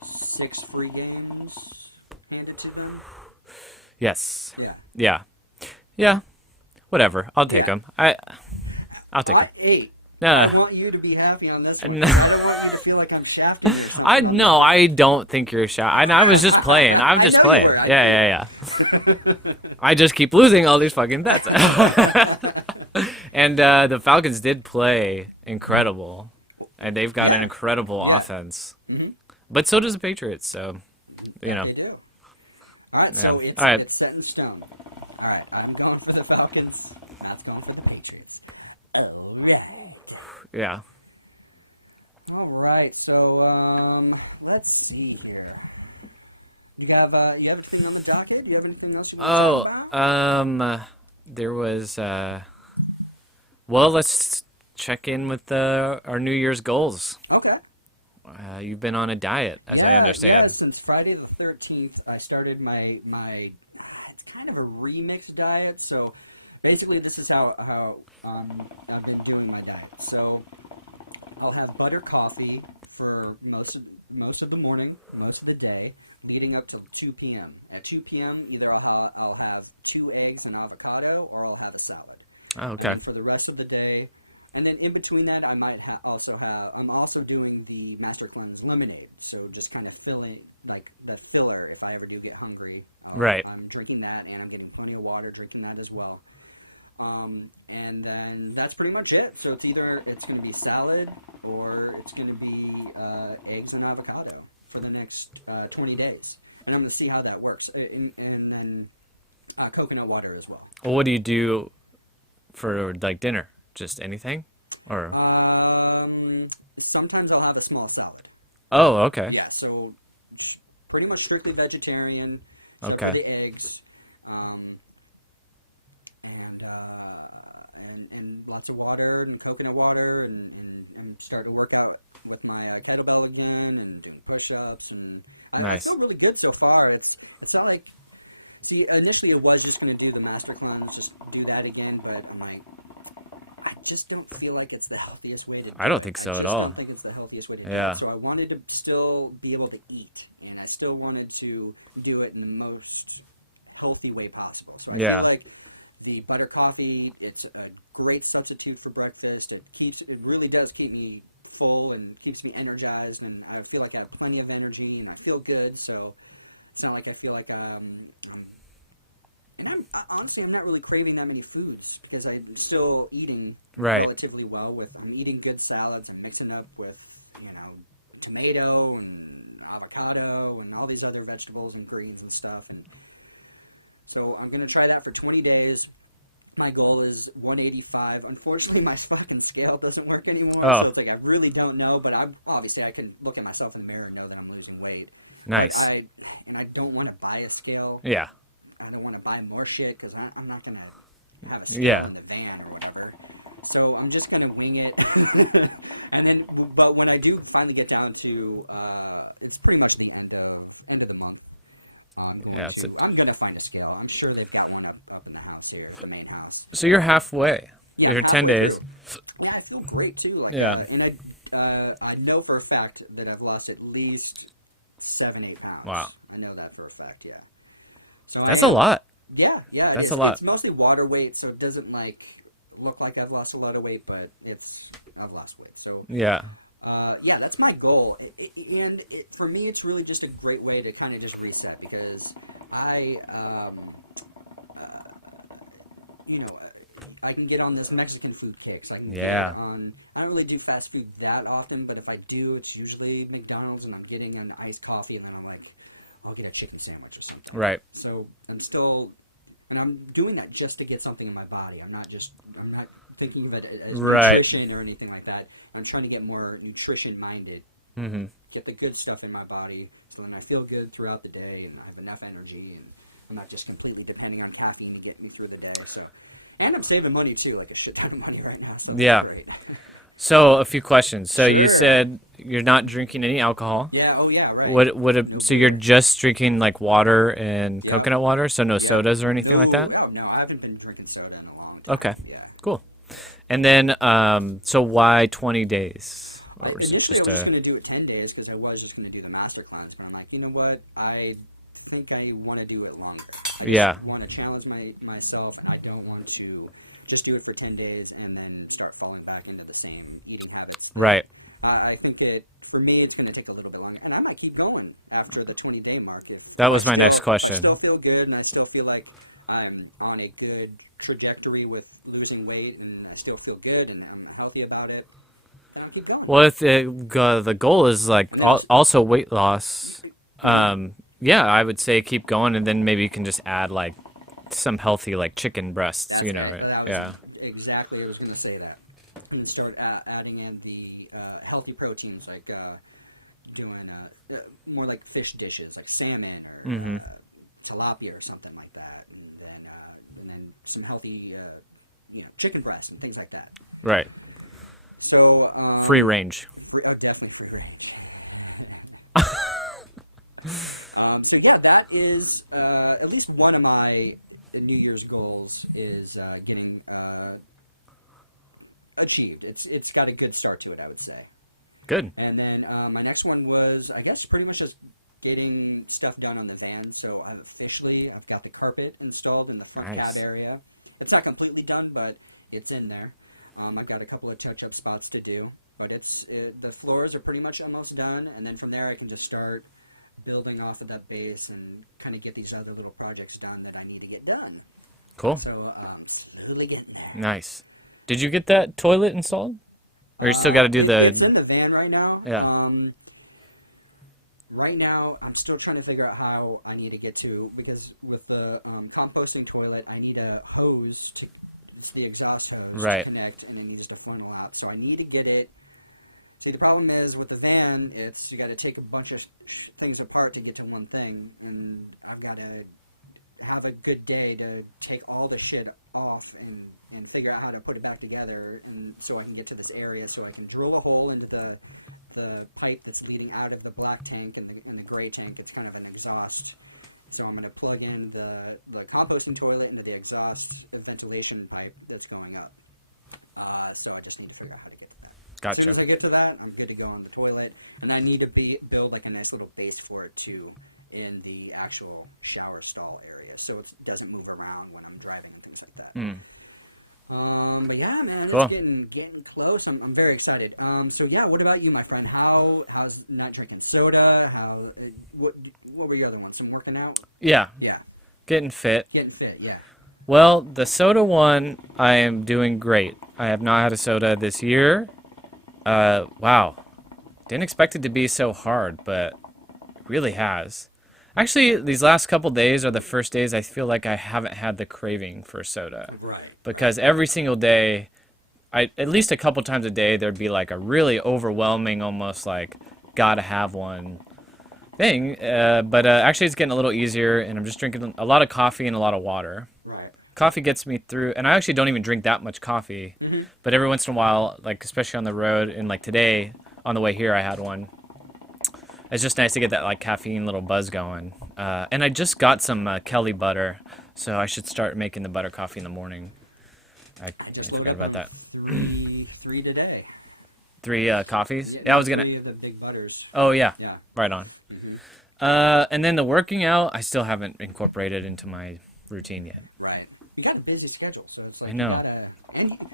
6 free games handed to them. Yes. Yeah. Yeah. Whatever. I'll take Yeah. them. I'll take 'em. Hey, No. I want you to be happy on this one, 'cause I don't want you to feel like I'm shafting you or something. I on this know. bet. I don't think you're a shot. I was just playing. I'm I just know you playing. were. I know you Yeah. I just keep losing all these fucking bets. And the Falcons did play incredible, and they've got Yeah. an incredible Yeah. offense. Mhm. But so does the Patriots. So you That know. they do. All right, so Yeah. it's All right. it's set in stone. All right, I'm going for the Falcons. Matt's going for the Patriots. All right. Yeah. All right, so let's see here. You have anything on the docket? Do you have anything else you want to talk about? There was. Well, let's check in with our New Year's goals. Okay. You've been on a diet. As I Yeah, understand. yeah. Since Friday the 13th, I started my. It's kind of a remix diet. So basically, this is how I've been doing my diet. So I'll have butter coffee for most of the morning, most of the day, leading up till 2 p.m. At 2 p.m., either I'll have 2 eggs and avocado, or I'll have a salad. Oh, And okay. then for the rest of the day, and then in between that, I might also have. I'm also doing the Master Cleanse lemonade, so just kind of filling like the filler if I ever do get hungry. Right. I'm drinking that, and I'm getting plenty of water, drinking that as well. And then that's pretty much it. So it's going to be salad or it's going to be eggs and avocado for the next 20 days. And I'm going to see how that works. And then coconut water as well. Well, what do you do for like dinner? Just anything? Or Sometimes I'll have a small salad. oh, okay. Yeah, so pretty much strictly vegetarian, except for Okay. the eggs. And lots of water and coconut water, and I'm starting to work out with my kettlebell again and doing push-ups, and I Nice. feel really good so far. It's not like, see, initially it was just going to do the Master Cleanse, just do that again, but I'm like, I just don't feel like it's the healthiest way to do it. I don't think so I at just all. don't think it's the healthiest way to do Yeah. it. So I wanted to still be able to eat, and I still wanted to do it in the most healthy way possible. So I Yeah. feel like the butter coffee, it's a great substitute for breakfast. It really does keep me full and keeps me energized, and I feel like I have plenty of energy and I feel good. So it's not like I feel like honestly, I'm not really craving that many foods because I'm still eating Right. relatively well. I'm eating good salads. I'm mixing up with, tomato and avocado and all these other vegetables and greens and stuff. And so I'm going to try that for 20 days. My goal is 185. Unfortunately, my fucking scale doesn't work anymore. Oh. So it's like I really don't know. But obviously I can look at myself in the mirror and know that I'm losing weight. Nice. But I don't want to buy a scale. Yeah. I don't want to buy more shit because I'm not going to have a scale Yeah. in the van or whatever. So I'm just going to wing it. And then, but when I do finally get down to, it's pretty much the end of the month. I'm going to find a scale. I'm sure they've got one up in the house here, at the main house. So you're halfway. Yeah, You're I'm 10 halfway days. through. Yeah, I feel great too. Like, Yeah. and I know for a fact that I've lost at least 7-8 pounds. Wow. I know that for a fact. Yeah. So That's a lot. Yeah, it That's is. a lot. It's mostly water weight, so it doesn't look like I've lost a lot of weight, but I've lost weight. So Yeah. yeah, that's my goal, and for me, it's really just a great way to kind of just reset because I can get on this Mexican food kick. So I can Yeah. get on. I don't really do fast food that often, but if I do, it's usually McDonald's, and I'm getting an iced coffee, and then I'm like, I'll get a chicken sandwich or something. Right. So and I'm doing that just to get something in my body. I'm not thinking of it as Right. nutrition or anything like that. I'm trying to get more nutrition minded. Mm-hmm. Get the good stuff in my body, so then I feel good throughout the day, and I have enough energy, and I'm not just completely depending on caffeine to get me through the day. So, and I'm saving money too, like a shit ton of money right now. So that's Yeah. great. So a few questions. So you Sure. said you're not drinking any alcohol. Yeah. Oh yeah. Right. No So you're beer. just drinking like water and Yep. coconut water. So no Yep. sodas or anything no, like that. Oh no, I haven't been drinking soda in a long time. Okay. Yeah. Cool. And then so why 20 days? Initially, I was just going to do it 10 days because I was just going to do the Master Cleanse. But I'm like, you know what? I think I want to do it longer. I just want to challenge myself, and I don't want to just do it for 10 days and then start falling back into the same eating habits. Right. I think for me, it's going to take a little bit longer. And I might keep going after the 20-day mark. That was my next question. If I still feel good and I still feel like I'm on a good trajectory with losing weight and I still feel good and I'm healthy about it, then I'll keep going. Well, if the goal is like And then also weight loss, yeah, I would say keep going, and then maybe you can just add like some healthy like chicken breasts. That was yeah. exactly, I was going to say that. And then start adding in the healthy proteins, like doing more like fish dishes, like salmon or tilapia or something like that, and then some healthy, chicken breast and things like that. Right. So Free range. Definitely free range. So yeah, that is at least one of my New Year's goals is getting achieved. It's got a good start to it, I would say. Good. And then my next one was, I guess, pretty much just getting stuff done on the van. So I've got the carpet installed in the front Nice. cab area. It's not completely done, but it's in there. I've got a couple of touch-up spots to do, but the floors are pretty much almost done. And then from there, I can just start building off of that base and kind of get these other little projects done that I need to get done. Cool. So slowly getting there. Nice. Did you get that toilet installed? Or you still got to do It's in the van right now. Yeah. Right now, I'm still trying to figure out how I need to get to, because with the composting toilet, I need a hose it's the exhaust hose to Right. connect, and it needs to funnel out. So I need to get it. See, the problem is with the van, you got to take a bunch of things apart to get to one thing, and I've got to have a good day to take all the shit off and figure out how to put it back together, and so I can get to this area, so I can drill a hole into the pipe that's leading out of the black tank and the gray tank. It's kind of an exhaust. So I'm going to plug in the composting toilet into the exhaust ventilation pipe that's going up. So I just need to figure out how to get to that. Gotcha. As soon as I get to that, I'm good to go on the toilet. And I need to build like a nice little base for it too in the actual shower stall area, so it doesn't move around when I'm driving and things like that. But yeah, man, it's Cool. getting close. I'm very excited. So yeah, what about you, my friend? How's not drinking soda? What were your other ones? Some working out? Yeah. Yeah, Getting fit. getting fit. Yeah. Well, the soda one, I am doing great. I have not had a soda this year. Wow. Didn't expect it to be so hard, but it really has. Actually, these last couple days are the first days I feel like I haven't had the craving for soda. Right. Because every single day, at least a couple times a day, there'd be like a really overwhelming, almost like, gotta have one thing. But actually, it's getting a little easier, and I'm just drinking a lot of coffee and a lot of water. Right. Coffee gets me through, and I actually don't even drink that much coffee. But every once in a while, like especially on the road, and like today on the way here, I had one. It's just nice to get that like caffeine little buzz going. And I just got some Kelly butter, so I should start making the butter coffee in the morning. I just forgot load up about on that. three today. 3 coffees. Yeah, Yeah, I was gonna. 3 of the big butters. Oh yeah. Yeah. Right on. And then the working out, I still haven't incorporated into my routine yet. Right. You got a busy schedule, so it's like I you know. gotta, and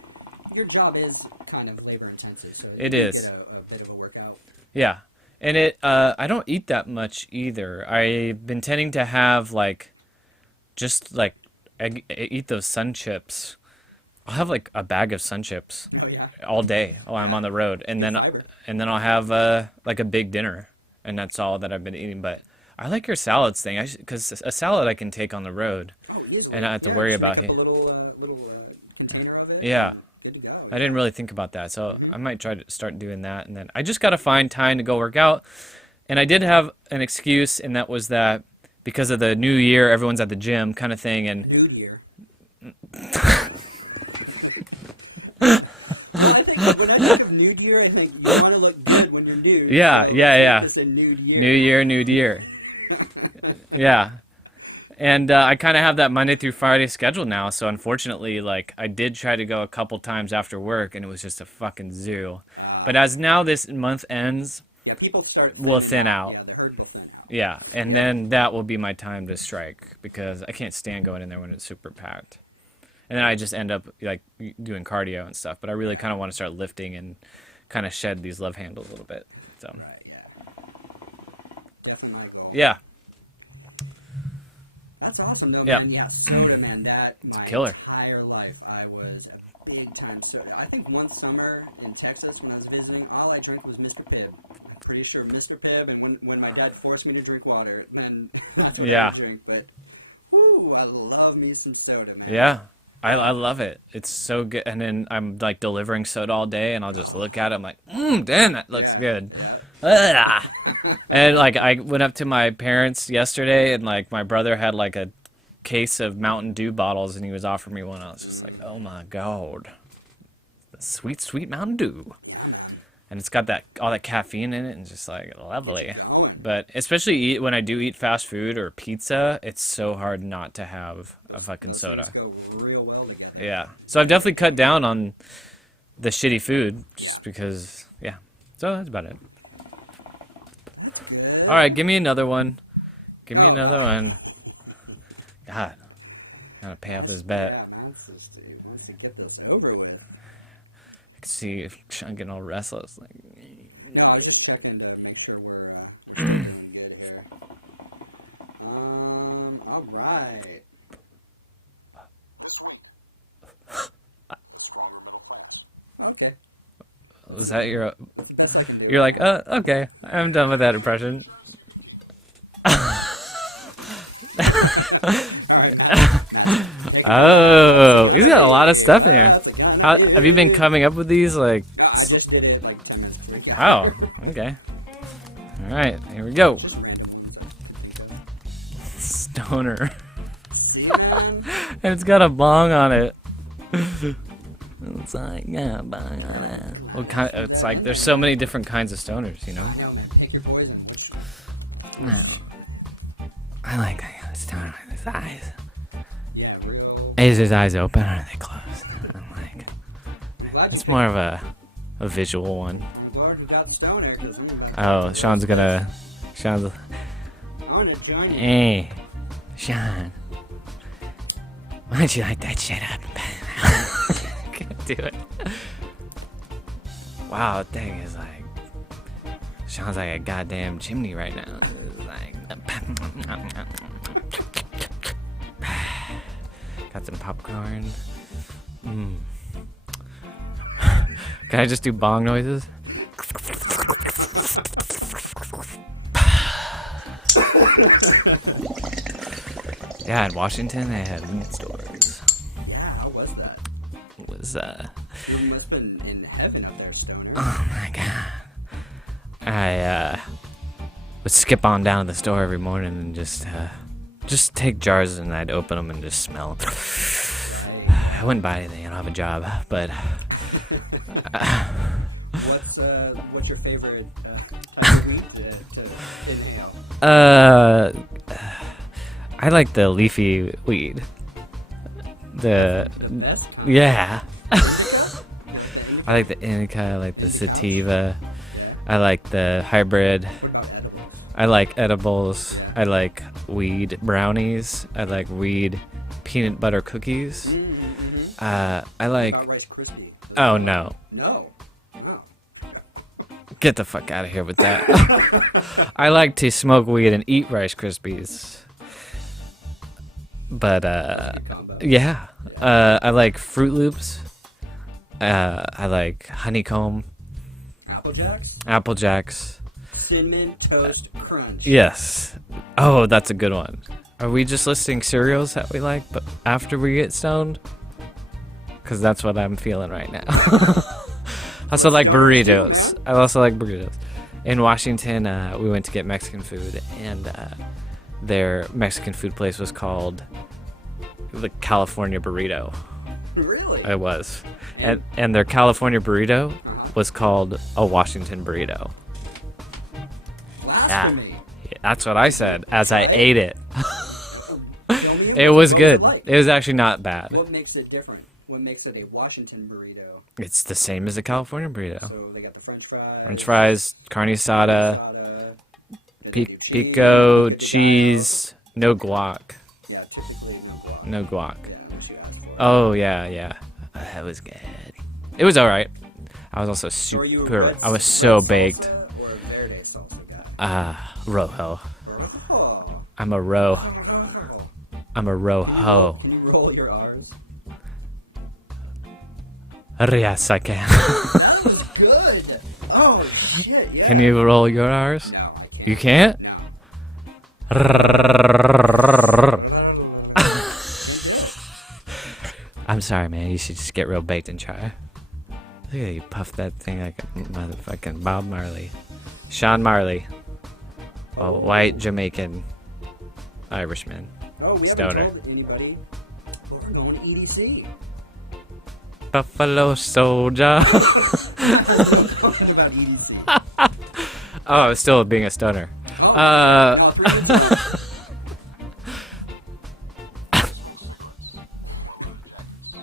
your job is kind of labor intensive, so you It do is. get a bit of a workout. Yeah, and I don't eat that much either. I've been tending to have just I eat those sun chips. I'll have like a bag of sun chips Oh yeah. all day while I'm Yeah. on the road, and Good then fiber. and then I'll have like a big dinner, and that's all that I've been eating. But I like your salads thing, because a salad I can take on the road. Oh, easily. And I have to yeah, worry just about make up it. a little container of it. Yeah. And good to go. I didn't really think about that, so I might try to start doing that. And then I just got to find time to go work out. And I did have an excuse, and that was that because of the new year, everyone's at the gym kind of thing. And Nude year. Well, I think when I think of nude year, I think you want to look good when you're nude. Yeah, so yeah, let's yeah. make this a nude year. New year. Yeah. And I kind of have that Monday through Friday schedule now. So unfortunately, I did try to go a couple times after work, and it was just a fucking zoo. But as now this month ends, Yeah, people start Will thinning thin out. out. Yeah, the herd will thin out. yeah, and Yep. then that will be my time to strike, because I can't stand going in there when it's super packed. And then I just end up doing cardio and stuff. But I really Yeah. kind of want to start lifting and kind of shed these love handles a little bit. So Right, yeah. Definitely my goal. yeah, That's awesome, though, Yeah. man. Yeah, soda, man. That my killer. entire life, I was a big time soda. I think one summer in Texas when I was visiting, all I drank was Mr. Pibb. I'm pretty sure Mr. Pibb, and when my dad forced me to drink water, then that's what I Yeah. would drink. But, whoo, I love me some soda, man. yeah. I love it. It's so good. And then I'm delivering soda all day, and I'll just look at it. I'm like, damn, that looks yeah. good. Yeah. And I went up to my parents yesterday, and my brother had a case of Mountain Dew bottles, and he was offering me one. I was just like, oh my god, the sweet, sweet Mountain Dew. Yeah, man. and it's got all that caffeine in it, and just like lovely. Get you going. But especially when I do eat fast food or pizza, it's so hard not to have a fucking Those soda. things go real well together. Yeah. So I've definitely cut down on the shitty food. Yeah. Because So that's about it. That's good. All right, give me another one. Give me another one. God. Gotta pay off this bet. Yeah, Matt's just he wants to get this over with. See if Sean getting all restless. Like, No, I was just checking to make sure we're still doing good here. All right. This week, the stronger middle class. Okay. was that your? That's the best I can do. You're right like, now. okay, I'm done with that impression. Insurance, you can keep it. All right, Matt's picking from the hat. What's it Oh, gonna you got be? a lot of stuff in there. What's it gonna Have be? you been coming up with these? Like, Oh, I just did it like 10 minutes before you got wow. here. Okay. All right, here we go. Just random ones I could think of. Stoner. See, man? And it's got a bong on it. It's like, Yeah, I'm glad What I kind, threw it's that like in there, there's so man. many different kinds of stoners, you know. I know, man. Pick your poison. Which? I like a stoner with his eyes. Yeah, real. Is his eyes open or are they closed? I'm like, I'm glad you it's picked. more of a visual one. I'm glad you got stoner because I'm about to. Oh, roast Sean's gonna. this. Sean's. I want to join you. Hey, Sean. Why don't you light that shit up? Can't do it. Wow, that thing is like. Sean's like a goddamn chimney right now. It's like. Got some popcorn. Mm. Can I just do bong noises? Yeah, in Washington, they had weed stores. Yeah, how was that? It was, You must have been in heaven up there, stoner. oh my god. I, would skip on down to the store every morning and just take jars and I'd open them and just smell. Right. I Yeah. wouldn't buy anything. I don't have a job, but What's your favorite type of weed to inhale? I like the leafy weed. The best kind. Yeah. Indica? You like the indica? I like the indica. I like the Indica? sativa. Yeah. I like the hybrid. What about edibles? I like edibles. Yeah. I like weed brownies. I like weed peanut butter cookies. Mm-hmm. I What like. about Rice Krispie? Those Oh are like- no! No. Oh. Get the fuck out of here with that. I like to smoke weed and eat Rice Krispies. But That's a good combo. yeah. Yeah. I like Fruit Loops. I like honeycomb, Apple Jacks? Apple Jacks. Cinnamon Toast Crunch. Yes. Oh, that's a good one. Are we just listing cereals that we like, but after we get stoned? Because that's what I'm feeling right now. I also what like stoners burritos. do, man. I also like burritos. In Washington, we went to get Mexican food, and their Mexican food place was called the California Burrito. Really? It was. And- And their California burrito Uh-huh. was called a Washington burrito. Blasphemy. Yeah, that's what I you said as try I it? ate it. Fill me in. It What was what good. was it like? It was actually not bad. What makes it different? What makes it a Washington burrito? It's the same as a California burrito. So they got the French fries. French fries, carne carne asada, asada. Do they do cheese? pico, Pico de gallo? cheese, no guac. Yeah, typically no guac. No guac. Yeah, unless you ask for it. Oh yeah. That was good. It was all right. I was also super. So are you a red, I was red so baked. salsa or a verde salsa guy? Rojo. Oh. I'm a ro. I'm a rojo. Can you roll your R's? Yes, I can. That was good. Oh shit, yeah. Can you roll your R's? No, I can't. You can't? No. Can't do it. I'm sorry, man. You should just get real baked and try. Look at you puff that thing like a motherfucking Bob Marley. Sean Marley. A white Jamaican Irishman. Oh, we haven't Stoner. told anybody, but we're going to EDC. Buffalo Soldier. has no comment about EDC. Oh, I was still being a stoner. Oh, yeah. No, 3 minutes are up. Smoke cigarettes. Wear jackets.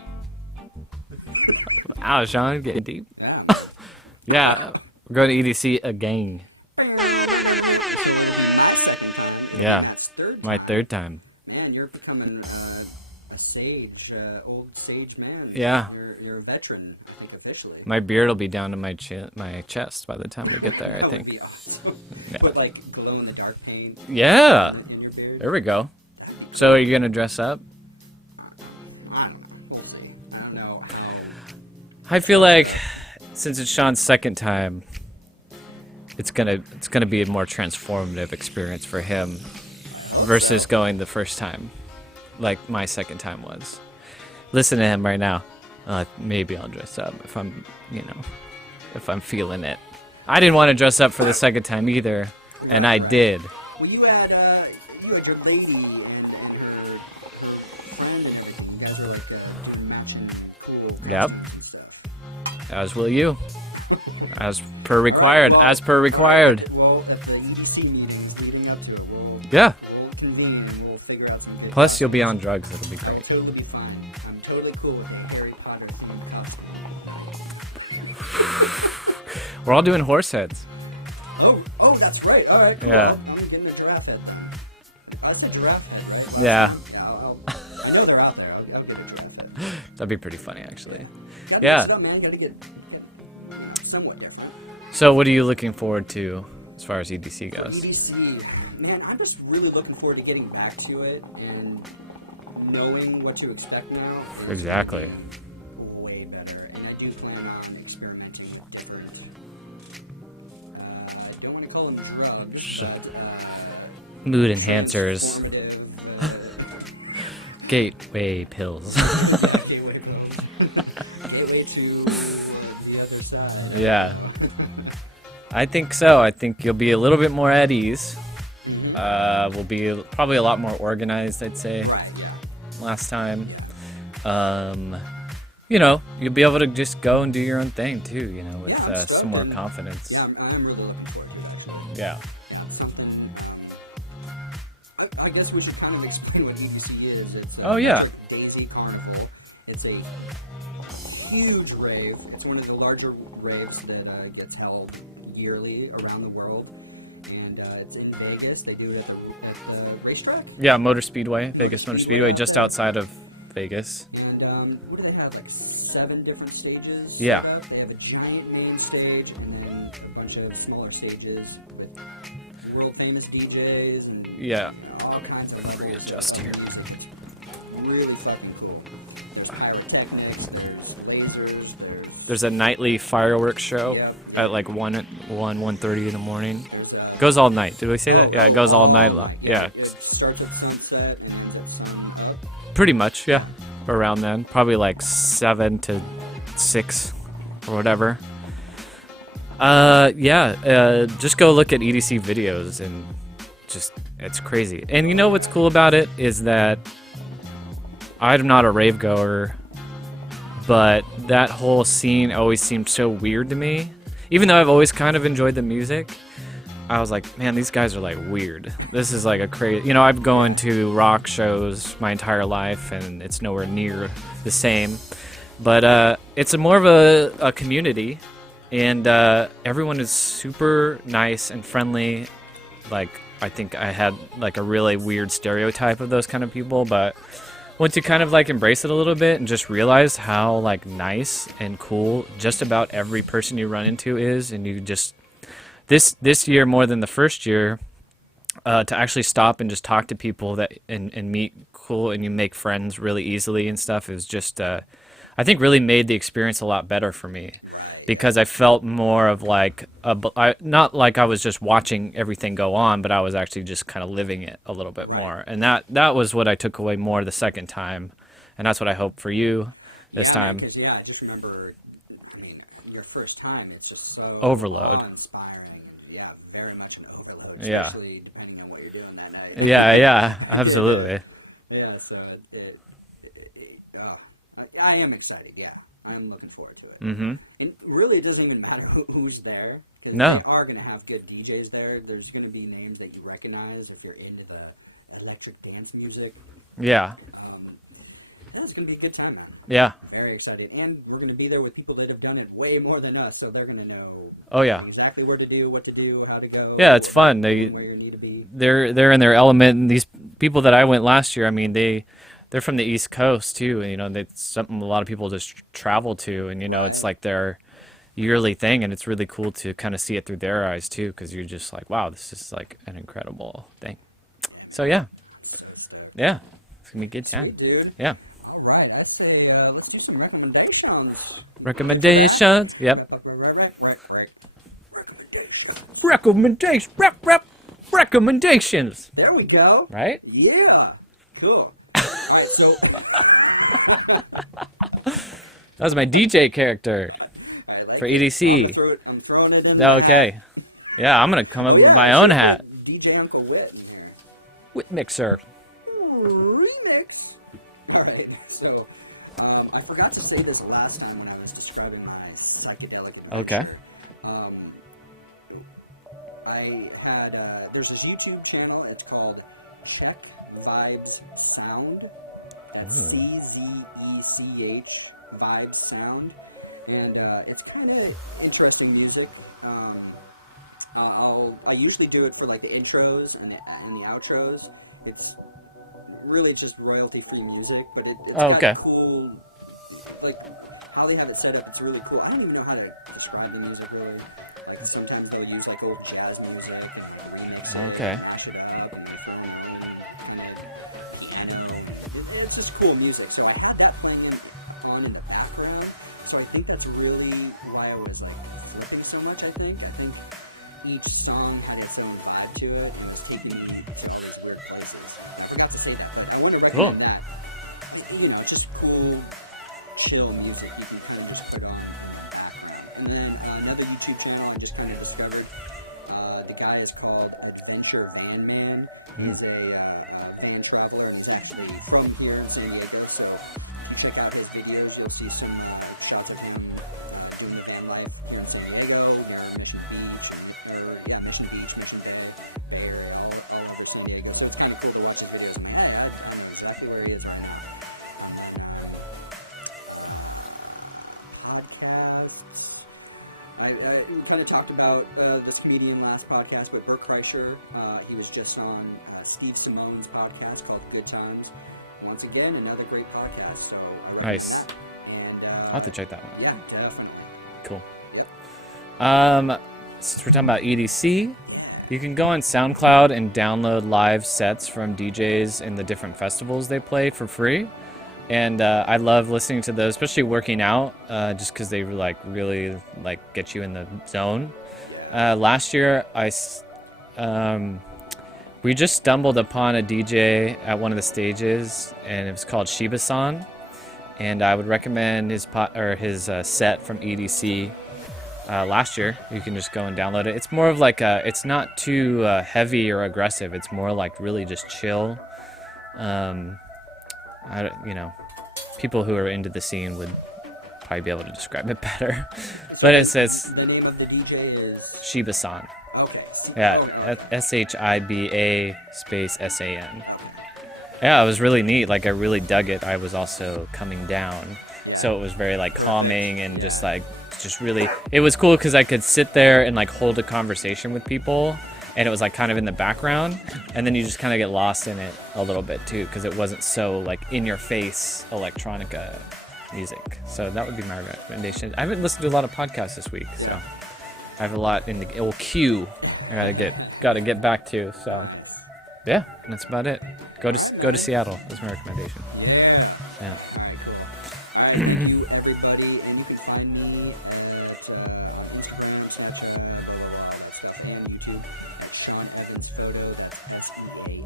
Ow, Sean, getting deep. Yeah, man. Yeah, we're going to EDC again. So it'll be my second time. It'll Yeah. be Matt's third time. My third time. Man, you're becoming a sage, old sage man. Yeah. You're a veteran, I think, officially. My beard will be down to my chest by the time we get there. I That would think. be awesome. Put like glow in the dark paint Yeah. in your beard. There we go. That'd be cool. So are you gonna dress up? I don't know. We'll see. I don't know how. I feel Dressed like up. since it's Sean's second time, it's gonna be a more transformative experience for him I hope versus so. going the first time, like my second time was. Listen to him right now. Maybe I'll dress up if I'm, if I'm feeling it. I didn't want to dress up for the second time either, and I Right. did. Well, you had your lady and her friend and everything. You guys were like doing matching cool costumes and stuff. As will you. As per All right, required. well, as per all right, required. at the EDC meetings leading up to it, we'll convene and we'll figure out some good. Plus, you'll be on costumes. drugs. It'll be I great. will totally be fine. I'm totally cool with a Harry Potter themed costume night. We're all doing horse heads. Oh, that's right. All right, cool. Yeah. I'm getting a giraffe head then. I said giraffe head, right? Last Yeah. time. Yeah, I know they're out there. I'll get a giraffe head. That'd be pretty funny, actually. Yeah. Got to Yeah. mix it up, man. Got to get somewhat different. So, what are you looking forward to as far as EDC goes? For EDC, man, I'm just really looking forward to getting back to it and knowing what to expect now is Exactly. going to be way better. And I do plan on experimenting with different. I don't want to call them drugs, but Mood enhancers, transformative. gateway pills. Yeah, gateway pills. Gateway to the other side. I Yeah. don't know. I think so. I think you'll be a little bit more at ease. Mm-hmm. We'll be probably a lot more organized, I'd say. Right. Yeah. Last time. Yeah. You'll be able to just go and do your own thing too. With, Yeah, I'm some stoked more and confidence. Yeah, I'm really looking forward to it actually. Yeah. Yeah, it's something. I guess we should kind of explain what EDC is. It's a Electric Daisy Carnival. It's a huge rave. It's one of the larger raves that gets held yearly around the world, and it's in Vegas. They do it at the racetrack. Yeah, Motor Speedway. Motor Vegas Motor Speedway out just there. outside of Vegas. And what do they have? Like 7 different stages set Yeah. up. They have a giant main stage and then a bunch of smaller stages with world famous DJs and all kinds of levels of music. It's really fucking cool. There's pyrotechnics, there's lasers, There's a nightly fireworks show. Yep. At like 1:30 in the morning. there's a It goes all night. Did we say that? Yeah, it goes all night. long. Yeah. It starts at sunset and ends at sun up. Pretty much, yeah. Around then. Probably like 7 to 6 or whatever. Just go look at EDC videos and it's crazy. And you know what's cool about it is that I'm not a rave goer, but that whole scene always seemed so weird to me. Even though I've always kind of enjoyed the music, I was like, man, these guys are like weird. This is like a crazy. I've gone to rock shows my entire life, and it's nowhere near the same. But it's more of a community, and everyone is super nice and friendly. Like, I think I had like a really weird stereotype of those kind of people, but once you kind of like embrace it a little bit and just realize how like nice and cool just about every person you run into is, and you just this year more than the first year, to actually stop and just talk to people that and meet cool and you make friends really easily and stuff is just I think really made the experience a lot better for me. Right. Because I felt more of like not like I was just watching everything go on, but I was actually just kind of living it a little bit more. And that was what I took away more the second time, and that's what I hope for you. This Yeah, time. man, because I just remember, I mean, your first time, it's just so Overload. awe-inspiring, and very much an overload, especially depending on what you're doing that night. Yeah, I did, absolutely. so I am excited, I'm looking forward to it. Mm-hmm. And really, it doesn't even matter who's there because No. they are going to have good DJs there. There's going to be names that you recognize if you're into the electric dance music. Yeah. It's going to be a good time, man. Yeah. Very excited. And we're going to be there with people that have done it way more than us, so they're going to know Oh, yeah. exactly where to do, what to do, how to go. Yeah, it's about fun. Doing where you need to be. They're in their element, and these people that I went last year, I mean, they're from the East Coast too, and that's something a lot of people just travel to, and it's Right. like their yearly thing, and it's really cool to kind of see it through their eyes too, because you're just like, wow, this is like an incredible thing. Yeah, man. So yeah, I'm so stoked. yeah, it's gonna be a good time. Sweet, dude. Yeah, All right, I say let's do some recommendations. Good for that? recommendations. Yep. Recommendations. Recommendations. There we go. Right? Yeah. Cool. All right, so That was my DJ character. I like For it. EDC. I'm gonna throw it. I'm throwing it in the Okay. hat. Yeah, I'm gonna come up Oh yeah, with I my own should've hat. put DJ Uncle Wit in here. With mixer. Remix. All right, so I forgot to say this last time when I was describing my psychedelic adventure. I had there's this YouTube channel. It's called Check Vibes Sound. That's CZECH Vibes Sound, and it's kind of interesting music. I usually do it for like the intros and the outros. It's really just royalty-free music, but it's got okay. cool, like how they have it set up. It's really cool. I don't even know how to describe the music really. Like sometimes they'll use like old jazz music and like remix it Okay. and mash it up, and they throw in their own kind of piano, and it's just cool music. So I had that playing on in the background. So I think that's really why I was like flipping so much. I think each song had its own vibe to it. And it was taking me to all these weird places. And I forgot to say that, but I want to recommend that. It's just cool, chill music you can kind of just put on in the background. And then another YouTube channel I just kind of discovered. The guy is called Adventure Van Man. He's a van traveler, and he's actually from here in San Diego. So if you check out his videos, you'll see some shots of him doing the van life here in San Diego, near Mission Beach, Mission Beach, Mission Bay, Bay Area, all over San Diego. So it's kind of cool to watch his videos. I'm like, hey, I know exactly where he is right now. And then podcasts. We kind of talked about this comedian last podcast, but Bert Kreischer, he was just on Steve Simone's podcast called Good Times. Once again, another great podcast, so I recommend Nice. that. And I'll have to check that out. yeah, definitely. Cool. Yep. Since we're talking about EDC, Yeah. you can go on SoundCloud and download live sets from DJs in the different festivals they play for free. And I love listening to those, especially working out, just because they really get you in the zone. Yeah. Last year, we just stumbled upon a DJ at one of the stages, and it was called Shiba-san. And I would recommend his set from EDC last year. You can just go and download it. It's more of like it's not too heavy or aggressive. It's more like really just chill. People who are into the scene would probably be able to describe it better. So but it says the name of the DJ is Shiba-san. okay. Yeah, okay. SHIBA space SAN. Okay. Yeah, it was really neat. Like I really dug it. I was also coming down. Yeah. So it was very Perfect. calming and Yeah. just really. It was cool because I could sit there and hold a conversation with people, and it was kind of in the background, and then you just kind of get lost in it a little bit too because it wasn't so in your face electronica music. So that would be my recommendation. I haven't listened to a lot of podcasts this week. So Yeah. I have a lot in the old queue. Got to get back to. So Nice. yeah, that's about it. Go All right, to man. Seattle. That's my recommendation. Yeah. All right, cool. All right, thank you everybody, and you can find me at on Instagram, Snapchat, blah blah blah, all that stuff, and YouTube at Sean Evans Photo. That's SeanEvans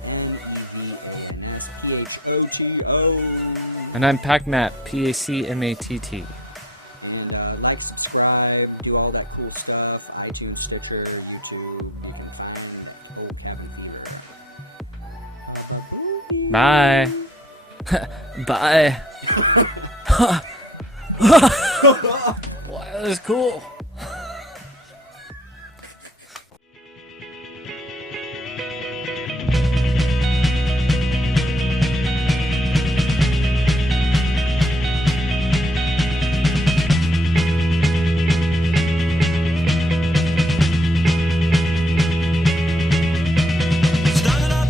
PHOTO. And I'm PacMatt, PACMATT. And like, subscribe, do all that cool stuff. iTunes, Stitcher, YouTube. You can find Old Cabin Fever. Bye. Bye. Wow, that is cool. Standing at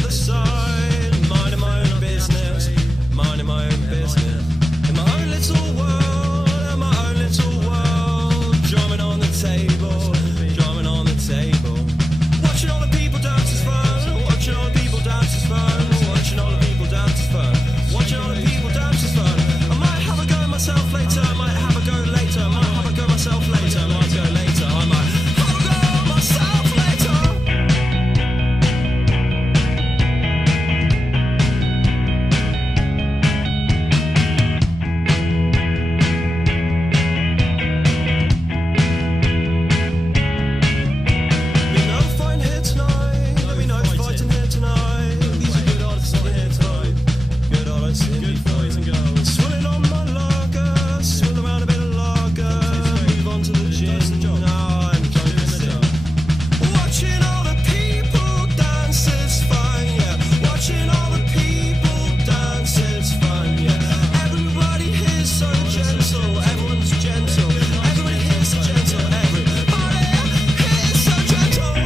the side, minding my own business, minding my own business. In my own little world, in my own little world, drumming on the table, drumming on the table. Watching all the people dance is fun, watching all the people dance is fun, watching all the people dance is fun, watching all the people dance is fun. I might have a go myself later, I might have a go later, I might have a go myself later, I might go later, I might have a go myself later. We know fighting here tonight. We know fighting here tonight. These are good artists on here tonight. Good artists, good boys and girls. Swilling on my lager, swill around a bit of lager. Move on to the gym. That's the job. No, I'm doing the job. Watching all the people dance is fun, yeah. Watching all the people dance is fun, yeah. Everybody here's so gentle. Everyone's gentle. Everybody here's so gentle. Everybody here's so gentle.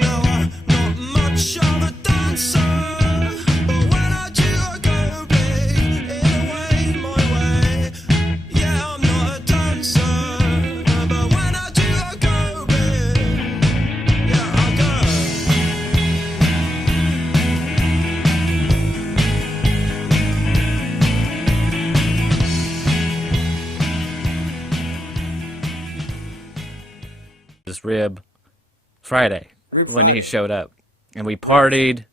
Now I'm not much of a dancer, but when I do I go big, in a way, my way. Yeah, I'm not a dancer, but when I do I go big. Yeah, I go. This Rib Friday. Rib when Friday. he showed up, and we partied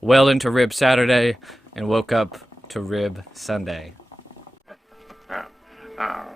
well into Rib Saturday, and woke up to Rib Sunday. Oh,